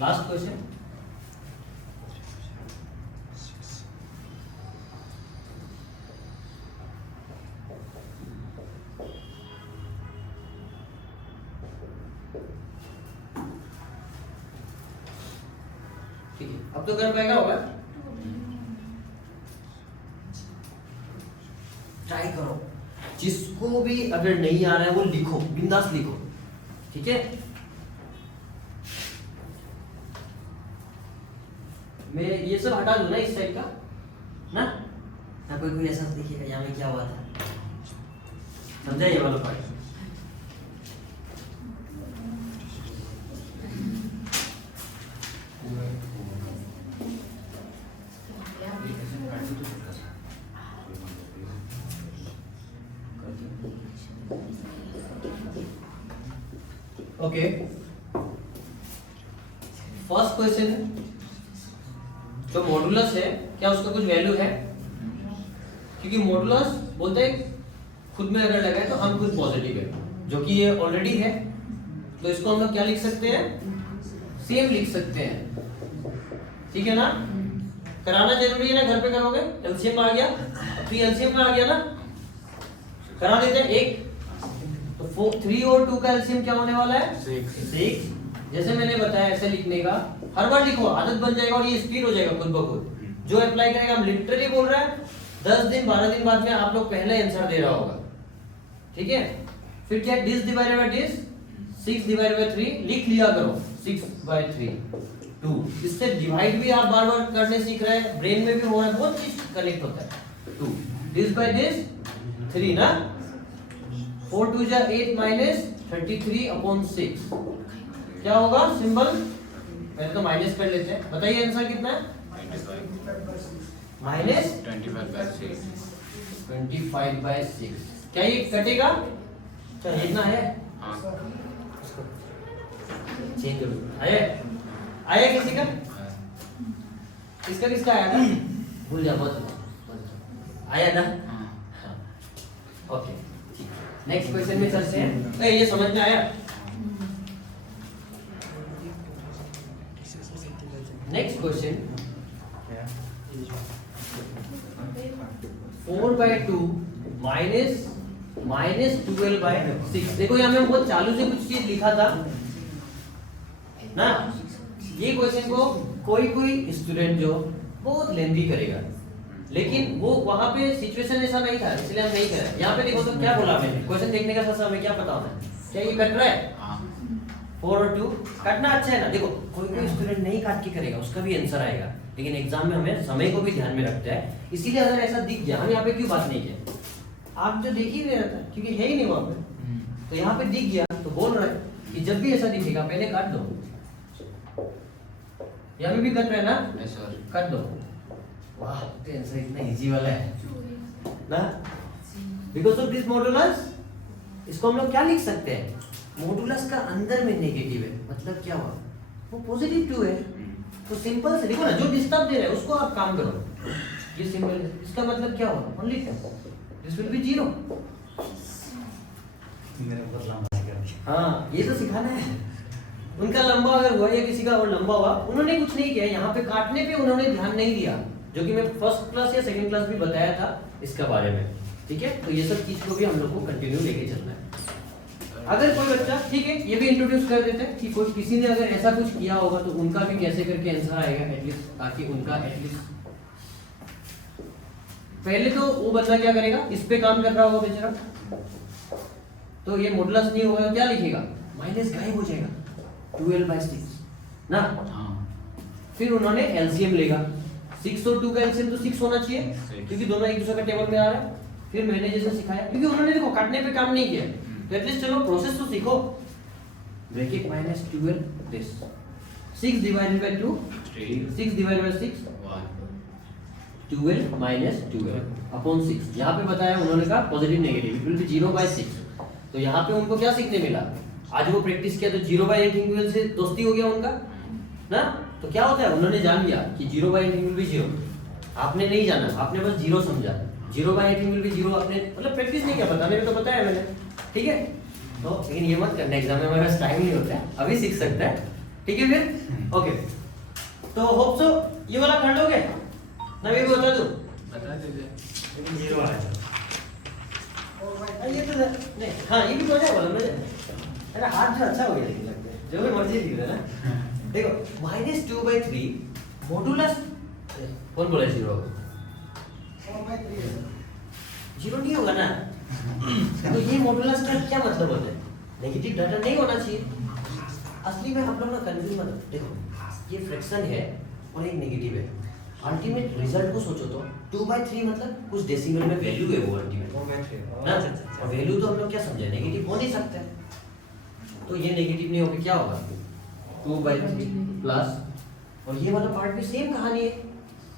लास्ट क्वेश्चन, ठीक है अब तो कर पाएगा होगा, ट्राई करो। जिसको भी अगर नहीं आ रहा है वो लिखो, बिंदास लिखो, ठीक है। मैं ये सब हटा दूं ना इस साइड का ना कोई ऐसा देखिएगा यहाँ में क्या हुआ था, समझा ये वाला पार्ट? ओके फर्स्ट क्वेश्चन है, जो मॉडुलस है क्या उसका कुछ वैल्यू है? क्योंकि मॉडुलस बोलते हैं खुद में अगर लगाए तो हम खुद पॉजिटिव है, जो कि ये ऑलरेडी है, तो इसको हम लोग क्या लिख सकते हैं? सेम लिख सकते हैं, ठीक है ना? कराना जरूरी है ना, घर पे करोगे। एलसीएम आ गया, तो एलसीएम में आ गया ना, करा देते हैं। एक तो 3 और 2 का एलसीएम क्या होने वाला है? 6। जैसे मैंने बताया ऐसे लिखने का, हर बार लिखो, आदत बन जाएगा और ये स्पीड हो जाएगा खुद ब खुद। जो अप्लाई करेगा, हम लिटरली बोल रहे हैं 10 दिन 12 दिन बाद में आप लोग पहले आंसर दे रहा होगा, ठीक है। फिर क्या, this divided by this, 6 divided by 3 लिख लिया करो, 6/3 2। इससे डिवाइड भी आप बार बार करने सीख रहे हैं, ब्रेन में भी हो रहा है, बहुत चीज कनेक्ट होता है। 2 दिस बाय दिस 3 ना, 4 2 जा 8 माइनस 33/6 क्या होगा सिंबल? पहले तो माइनस कर लेते हैं, बताइए आंसर कितना है? माइनस 25/6। क्या ये कटेगा? क्या इतना है? चेक करो, आया किसी का? किसका आया था? भूल जा मत, आया ना? ओके नेक्स्ट क्वेश्चन में चलते हैं। ये समझ में आया? Next question 4/2 minus 12/6। देखो यहाँ में बहुत चालू से कुछ चीज लिखा था ना, ये क्वेश्चन को कोई स्टूडेंट जो बहुत लेंदी करेगा, लेकिन वो वहां पे सिचुएशन ऐसा नहीं था इसलिए हम नहीं करें। यहाँ पे देखो तो क्या बोला मैंने, क्वेश्चन देखने का साथ हमें क्या पता होता है? क्या ये कट रहा है? 4 और 2 काटना अच्छा है ना। देखो कोई कोई स्टूडेंट नहीं काट के करेगा, उसका भी आंसर आएगा, लेकिन एग्जाम में हमें समय को भी ध्यान में रखते हैं। इसीलिए अगर ऐसा दिख गया, हम यहाँ पे क्यों बात नहीं किया, आप जो देख ही नहीं रहता क्योंकि है ही नहीं वहाँ पे, तो यहाँ पे दिख गया तो बोल रहा है कि जब भी ऐसा दिखेगा पहले काट दो। यहाँ पे भी कट रहा है ना, यस सर। काट दो। वाह तो आंसर इतना इजी वाला है ना, बिकॉज ऑफ दिस मॉडुलस। इसको हम लोग क्या लिख सकते हैं, मॉडुलस का अंदर में नेगेटिव है, मतलब क्या हुआ, वो पॉजिटिव 2 है। तो सिंपल से देखो ना, जो डिस्टर्ब दे रहा है उसको आप काम करो, ये सिंपल है। इसका मतलब क्या हुआ, ओनली 10, दिस विल बी 0। मेरे ऊपर लंबा कर। हाँ ये तो सिखाना है। उनका लंबा अगर हुआ या किसी का और लंबा हुआ, उन्होंने कुछ नहीं किया, यहाँ पे काटने पे उन्होंने ध्यान नहीं दिया, जो कि मैं फर्स्ट क्लास या सेकंड क्लास भी बताया था इसका बारे में। ठीक है, तो ये सब चीज को भी हम लोग को कंटिन्यू लेके चलना है। अगर कोई बच्चा, ठीक है, ये भी इंट्रोड्यूस कर देते हैं कि कोई किसी ने अगर ऐसा कुछ किया होगा तो उनका भी कैसे करके आंसर आएगा एटलीस्ट, ताकि उनका एटलीस्ट पहले तो वो बंदा क्या करेगा, इस पे काम कर रहा होगा बेचारा, तो ये मॉडुलस नहीं होगा, क्या लिखेगा, माइनस गायब हो जाएगा 12/6 ना। हाँ फिर उन्होंने एलसीएम लेगा, 6 और 2 का एलसीएम तो 6 होना चाहिए, क्योंकि दोनों एक दूसरे का टेबल में आ रहा है। फिर मैंने जैसे सिखाया, क्योंकि उन्होंने देखो काटने पे काम नहीं किया, तो एटलीस्ट चलो प्रोसेस तो सीखो। Bracket -12 this 6 divided by 2 6 divided by 6 12 -12 upon 6। यहाँ पे बताया उन्होंने कहा positive negative, it will be 0/6। तो यहाँ पे उनको क्या सीखने मिला, आज वो प्रैक्टिस किया तो 0/8 इंटीग्रल से दोस्ती हो गया उनका ना। तो क्या होता है, उन्होंने जान लिया कि 0/8 विल बी 0। आपने नहीं जाना, आपने बस 0 समझा, 0/8 विल बी 0, आपने मतलब प्रैक्टिस नहीं किया, बताने में तो बताया मैंने। ठीक है, तो लेकिन ये मत करना, एग्जाम में हमारे पास टाइम नहीं होता है, अभी सीख सकता है। ठीक है फिर ओके, तो होप सो ये वाला खंड हो गया ना, मैं भी बता दूं, बता दीजिए। लेकिन 0 आ जाएगा। ये तो नहीं, हाँ ये भी तो हो जाएगा मुझे, मेरा हाथ जो अच्छा हो गया लेकिन लगता है, जो भी मर्जी लिख देना। देखो -2/3 मॉडुलस, कौन बोला 0 0 नहीं होगा ना। तो ये मॉडुलस का क्या मतलब होता है, नेगेटिव डाटा नहीं होना चाहिए। असली में आप लोग ना कंफ्यूज मत, देखो ये फ्रैक्शन है और एक नेगेटिव है, अल्टीमेट रिजल्ट को सोचो तो 2/3 मतलब कुछ डेसिमल में वैल्यू है वो अल्टीमेट ना। और वैल्यू तो हम लोग क्या समझे, नेगेटिव हो नहीं सकता है, तो ये नेगेटिव नहीं होगा, क्या होगा 2/3 प्लस, और ये वाला पार्ट भी सेम कहानी है,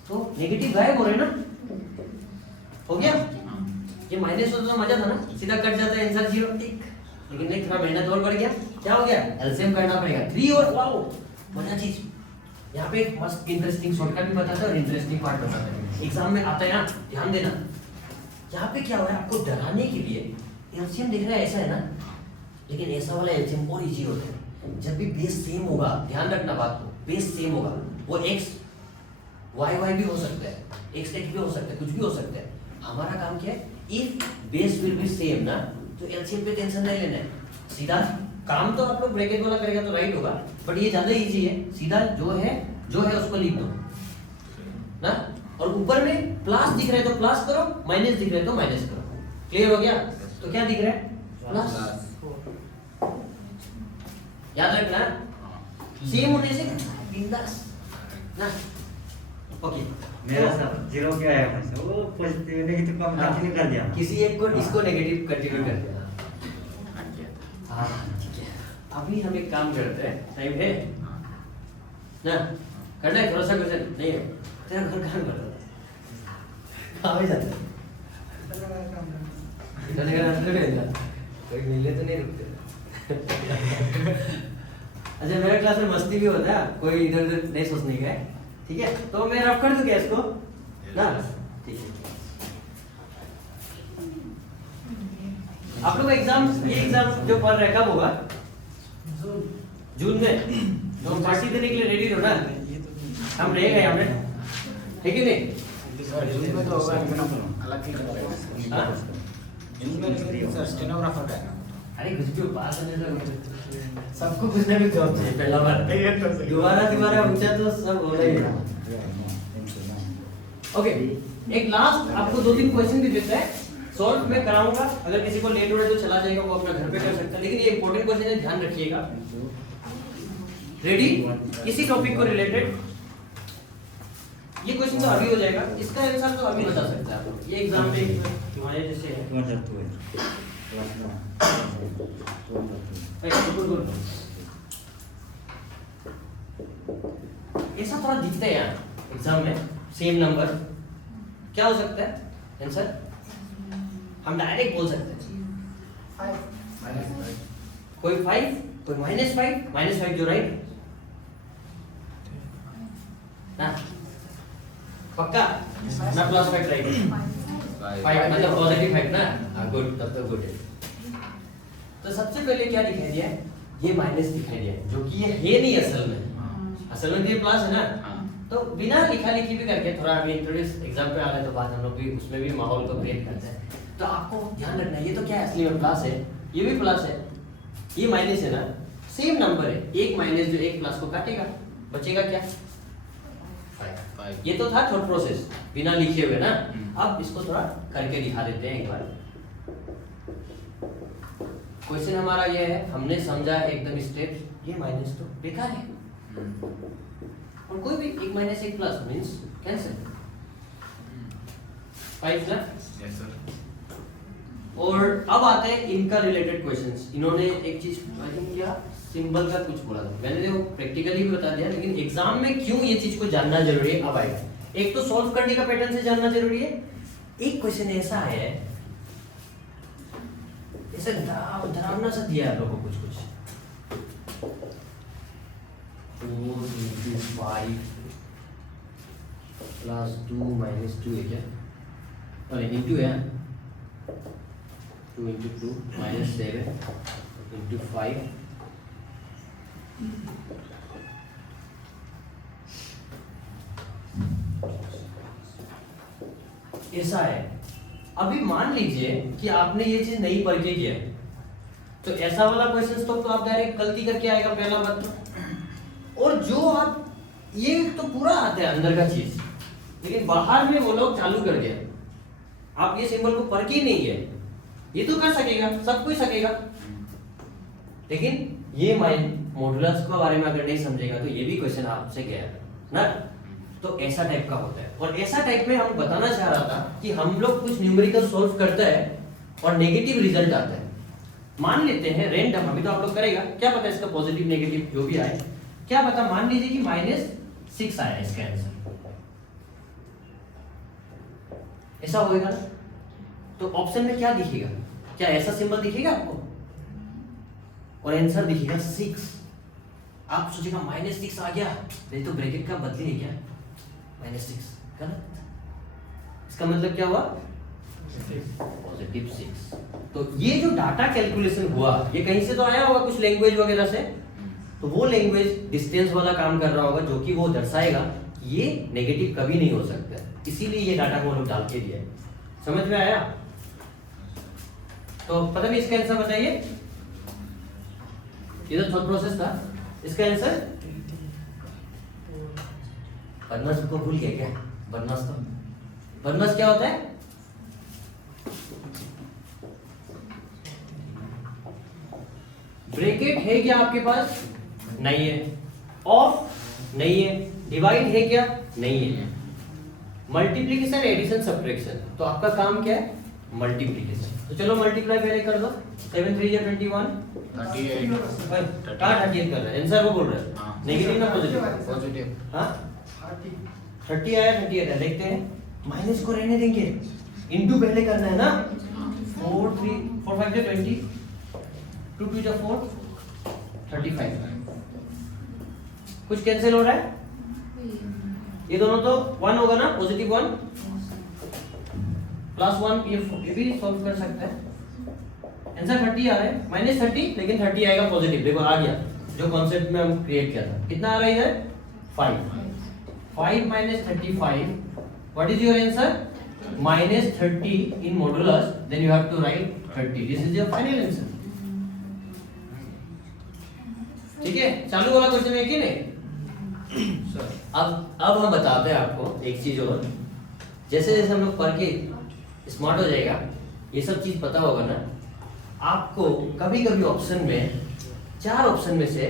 तो नेगेटिव गायब हो रहे हैं ना, हो गया। ये माइनस होता तो मजा था ना, सीधा कट जाता है आंसर 0 टिक, लेकिन नहीं, थोड़ा मेहनत और बढ़ गया, क्या हो गया, एलसीएम करना पड़ेगा 3 और वाओ मजा चीज। यहाँ पे एक मस्त इंटरेस्टिंग शॉर्टकट भी बताता है और इंटरेस्टिंग पार्ट बताता है, एग्जाम में आता है ना, ध्यान देना। यहाँ पे क्या हो रहा है, आपको डराने के लिए एलसीएम दिख रहा है ऐसा है ना, लेकिन ऐसा वाला एलसीएम और इजी होता है। जब भी बेस सेम होगा, ध्यान रखना बात को, बेस सेम होगा, वो x y भी हो सकता है, x भी हो सकता है, कुछ भी हो सकता है। हमारा काम क्या है, if base will be same ना, तो एलसीएम पे टेंशन नहीं लेना है, सीधा काम तो आप लोग ब्रैकेट वाला करेगा तो राइट होगा, बट ये ज्यादा इजी है, सीधा जो है उसको लिख दो ना, और ऊपर में प्लस दिख रहा है तो प्लस करो, माइनस दिख रहा है तो माइनस करो। क्लियर हो गया, तो क्या दिख रहा है, प्लस, याद रखना सेम होने से बिंदास ना। ओके, मेरा सब 0 क्या है, बस वो पॉजिटिव नेगेटिव का कंटिन्यू कर दिया। किसी एक को इसको नेगेटिव कंटिन्यू कर दिया। हाँ ठीक है, अभी हम एक काम करते हैं, टाइम है ना, करना है थोड़ा सा क्वेश्चन नहीं है, तेरा घर कहाँ करता था, कहाँ पे जाता है, कोई मिले तो नहीं रुकते। अच्छा मेरा क्लास में मस्ती भी होता है, कोई इधर उधर नहीं सोचने का है, ठीक है, तो मैं रफ कर दूं क्या इसको ना, ठीक है। आप लोग एग्जाम, ये एग्जाम जो पढ़ रहे कब होगा, जून में, तो हम पार्टी देने के लिए रेडी हो ना, हम रहेंगे यहाँ पे, ठीक है नहीं, जून में तो होगा, अलग ही हाँ? जून में सर स्टेनोग्राफर का, अरे कुछ भी पास होने तक सबको कुछ ना कुछ जॉब चाहिए, पहला बार दोबारा ऊंचा तो सब हो रहा है। ओके, एक लास्ट आपको 2-3 क्वेश्चन भी देता है, सॉल्व मैं कराऊंगा, अगर किसी को लेट हो रहा है तो चला जाएगा, वो अपना घर पे कर सकता है, लेकिन ये इंपॉर्टेंट क्वेश्चन है, ध्यान रखिएगा। रेडी? किसी टॉपिक को रिलेटेड ये क्वेश्चन तो अभी हो जाएगा, इसका आंसर तो अभी बता सकते हैं आप लोग। ये एग्जाम में हमारे जैसे है ऐसा थोड़ा दिखता है यहाँ एग्जाम में सेम नंबर, क्या हो सकता है आंसर? हम डायरेक्ट बोल सकते हैं कोई 5 कोई -5 जो राइट ना, पक्का ना, +5 राइट, 5 मतलब पॉजिटिव फैक्ट ना, हाँ गुड, तब तो गुड है। तो सबसे पहले क्या दिखाई दिया है? ये माइनस दिखाई दिया है, जो कि ये है नहीं असल में, असल में ये प्लस है ना। तो बिना लिखा लिखी भी करके थोड़ा अभी इंट्रोड्यूस एग्जाम पे आ रहे तो बाद हम लोग भी उसमें भी माहौल को क्रिएट करते हैं। तो आपको ध्यान रखना है, ये तो क्या है असली में प्लस है, ये भी प्लस है, ये माइनस है ना, सेम नंबर है, एक माइनस जो एक प्लस को काटेगा बचेगा क्या? 5। ये तो था थॉट प्रोसेस बिना लिखे हुए ना। अब इसको थोड़ा करके दिखा देते हैं एक बार। क्वेश्चन हमारा ये है, हमने समझा एकदम स्टेप, ये माइनस तो बेकार है और कोई भी एक माइनस एक प्लस मींस कैंसिल, 5 ना। Yes sir. और अब आते हैं इनका रिलेटेड क्वेश्चंस। इन्होंने एक चीज आई थिंक क्या सिंबल का कुछ बोला था, मैंने देखो प्रैक्टिकली भी बता दिया, लेकिन एग्जाम में क्यों ये चीज को जानना जरूरी है अब आएगा। एक तो सॉल्व करने का पैटर्न से जानना जरूरी है। एक क्वेश्चन ऐसा है, ऐसा डरावना सा दिया है लोगों को कुछ 4 × 5 + 2 - 2 है क्या? अरे इंटू है 2 × 2 - 7 × 5 ऐसा है। अभी मान लीजिए कि आपने ये चीज नहीं पढ़ के किया है, तो ऐसा वाला क्वेश्चन तो आप डायरेक्ट गलती करके आएगा पहला बात तो। और जो आप ये तो पूरा आता है अंदर का चीज, लेकिन बाहर में वो लोग चालू कर दिया, आप ये सिंबल को पढ़ के ही नहीं गए, ये तो कर सकेगा, सब कोई सकेगा, लेकिन ये मॉडुलस के बारे में अगर नहीं समझेगा तो ये भी क्वेश्चन आपसे गया ना। तो ऐसा टाइप का होता है, और ऐसा टाइप में हम बताना चाह रहा था कि हम लोग कुछ न्यूमेरिकल सॉल्व करते हैं और नेगेटिव रिजल्ट आता है। मान लेते हैं रैंडम, अभी तो आप लोग करेगा, क्या पता इसका पॉजिटिव नेगेटिव जो भी आए, क्या पता मान लीजिए कि -6 आया इसका आंसर, ऐसा होएगा ना। तो ऑप्शन में क्या दिखेगा? क्या ऐसा सिंबल दिखेगा आपको और आंसर दिखेगा 6। आप सोचेगा -6 आ गया, नहीं तो ब्रैकेट का बदली है क्या, -6 गलत। इसका मतलब क्या हुआ? +6। तो ये जो डाटा कैलकुलेशन हुआ, ये कहीं से तो आया होगा कुछ लैंग्वेज वगैरह से, तो वो लैंग्वेज डिस्टेंस वाला काम कर रहा होगा, जो कि वो दर्शाएगा कि ये नेगेटिव कभी नहीं हो सकता, इसीलिए ये डाटा को लोग डाल के दिया है। समझ में आया? तो पता नहीं इसका आंसर बताइए। ये तो थॉट प्रोसेस था, इसका आंसर बर्नस को भूल गया क्या? बर्नस क्या होता है? ब्रैकेट है क्या आपके पास? नहीं है। ऑफ नहीं है। डिवाइड है क्या? नहीं है। मल्टीप्लिकेशन, एडिशन, सब्ट्रैक्शन, तो आपका काम क्या है? मल्टीप्लिकेशन। तो चलो मल्टीप्लाई पहले कर दो। 7 × 3 = 21, 38 कहाँ 38 कर रहा है? आंसर वो बोल रहा है, हाँ। नेगेटिव ना पॉजिटिव? पॉजिटिव। हाँ 30 आया, 38 है, देखते हैं। माइनस को रहने देंगे, इनटू पहले करना है ना। 4 5 = 20, 2 2 = 4, 35। कुछ कैंसिल हो रहा है? ये दोनों तो 1 होगा ना, पॉजिटिव 1 +1, ये भी सॉल्व कर सकते हैं। आंसर 30 आ रहा है, -30, लेकिन 30 आएगा पॉजिटिव। देखो आ गया, जो कॉन्सेप्ट में हम क्रिएट किया था। कितना आ रहा है इधर? 5 - 35, what is your answer? -30 in modulus, then you have to write 30. This is your final answer. ठीक है, चालू वाला क्वेश्चन है कि नहीं? सर अब हम बताते हैं आपको एक चीज और। जैसे जैसे हम लोग पढ़ के स्मार्ट हो जाएगा, ये सब चीज पता होगा ना, आपको कभी कभी ऑप्शन में 4 ऑप्शन में से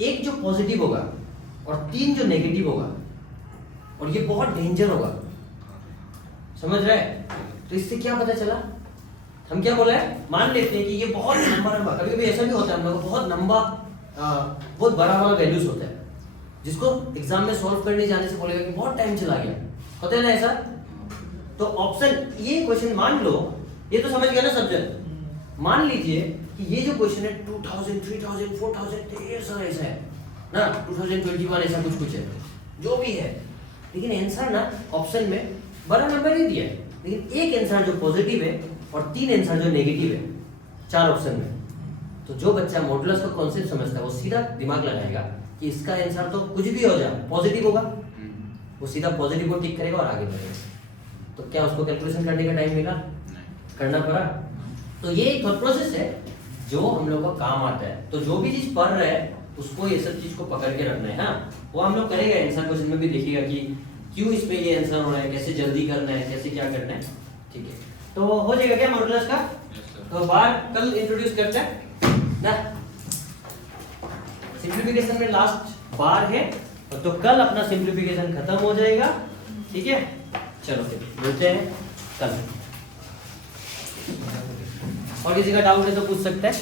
एक जो पॉजिटिव होगा और 3 जो नेगेटिव होगा, और ये बहुत डेंजर होगा, समझ रहे हैं? तो इससे क्या पता चला, हम क्या बोला है, मान लेते हैं कि ये बहुत लंबा, कभी कभी ऐसा भी होता है हम लोग को बहुत लंबा बहुत बड़ा वाला वैल्यूज होता है जिसको एग्जाम में सॉल्व करने जाने से बोलेगा कि बहुत टाइम चला गया, होता है ना ऐसा? तो ऑप्शन, ये क्वेश्चन मान लो, ये तो समझ गया ना सब्जेक्ट, मान लीजिए कि ये जो क्वेश्चन है 2000 3000 4000 ढेर सारा ऐसा है ना, 2021 ऐसा कुछ है जो भी है, लेकिन आंसर ना ऑप्शन में बड़ा नंबर नहीं दिया है, लेकिन एक आंसर जो पॉजिटिव है और 3 आंसर जो नेगेटिव है 4 ऑप्शन में। तो जो बच्चा मॉडुलस का कॉन्सेप्ट समझता है वो सीधा दिमाग लगाएगा कि इसका आंसर तो कुछ भी हो जाए पॉजिटिव होगा, वो सीधा पॉजिटिव को टिक करेगा और आगे बढ़ेगा। तो क्या उसको कैलकुलेशन करने का टाइम मिला? करना पड़ा। तो ये एक थॉट प्रोसेस है जो हम लोग को काम आता है। तो जो भी चीज पढ़ रहा है उसको ये सब चीज को पकड़ के रखना है, हाँ वो हम लोग करेगा। आंसर क्वेश्चन में भी देखिएगा कि क्यों इस पे ये आंसर हो रहा है, कैसे जल्दी करना है, कैसे क्या करना है, ठीक है। तो हो जाएगा क्या मॉडुलस का? तो बार कल इंट्रोड्यूस करते हैं ना, सिंप्लीफिकेशन में लास्ट बार है, तो कल अपना सिंप्लीफिकेशन खत्म हो जाएगा, ठीक है। चलो फिर मिलते हैं कल। और किसी का डाउट है तो पूछ सकते हैं।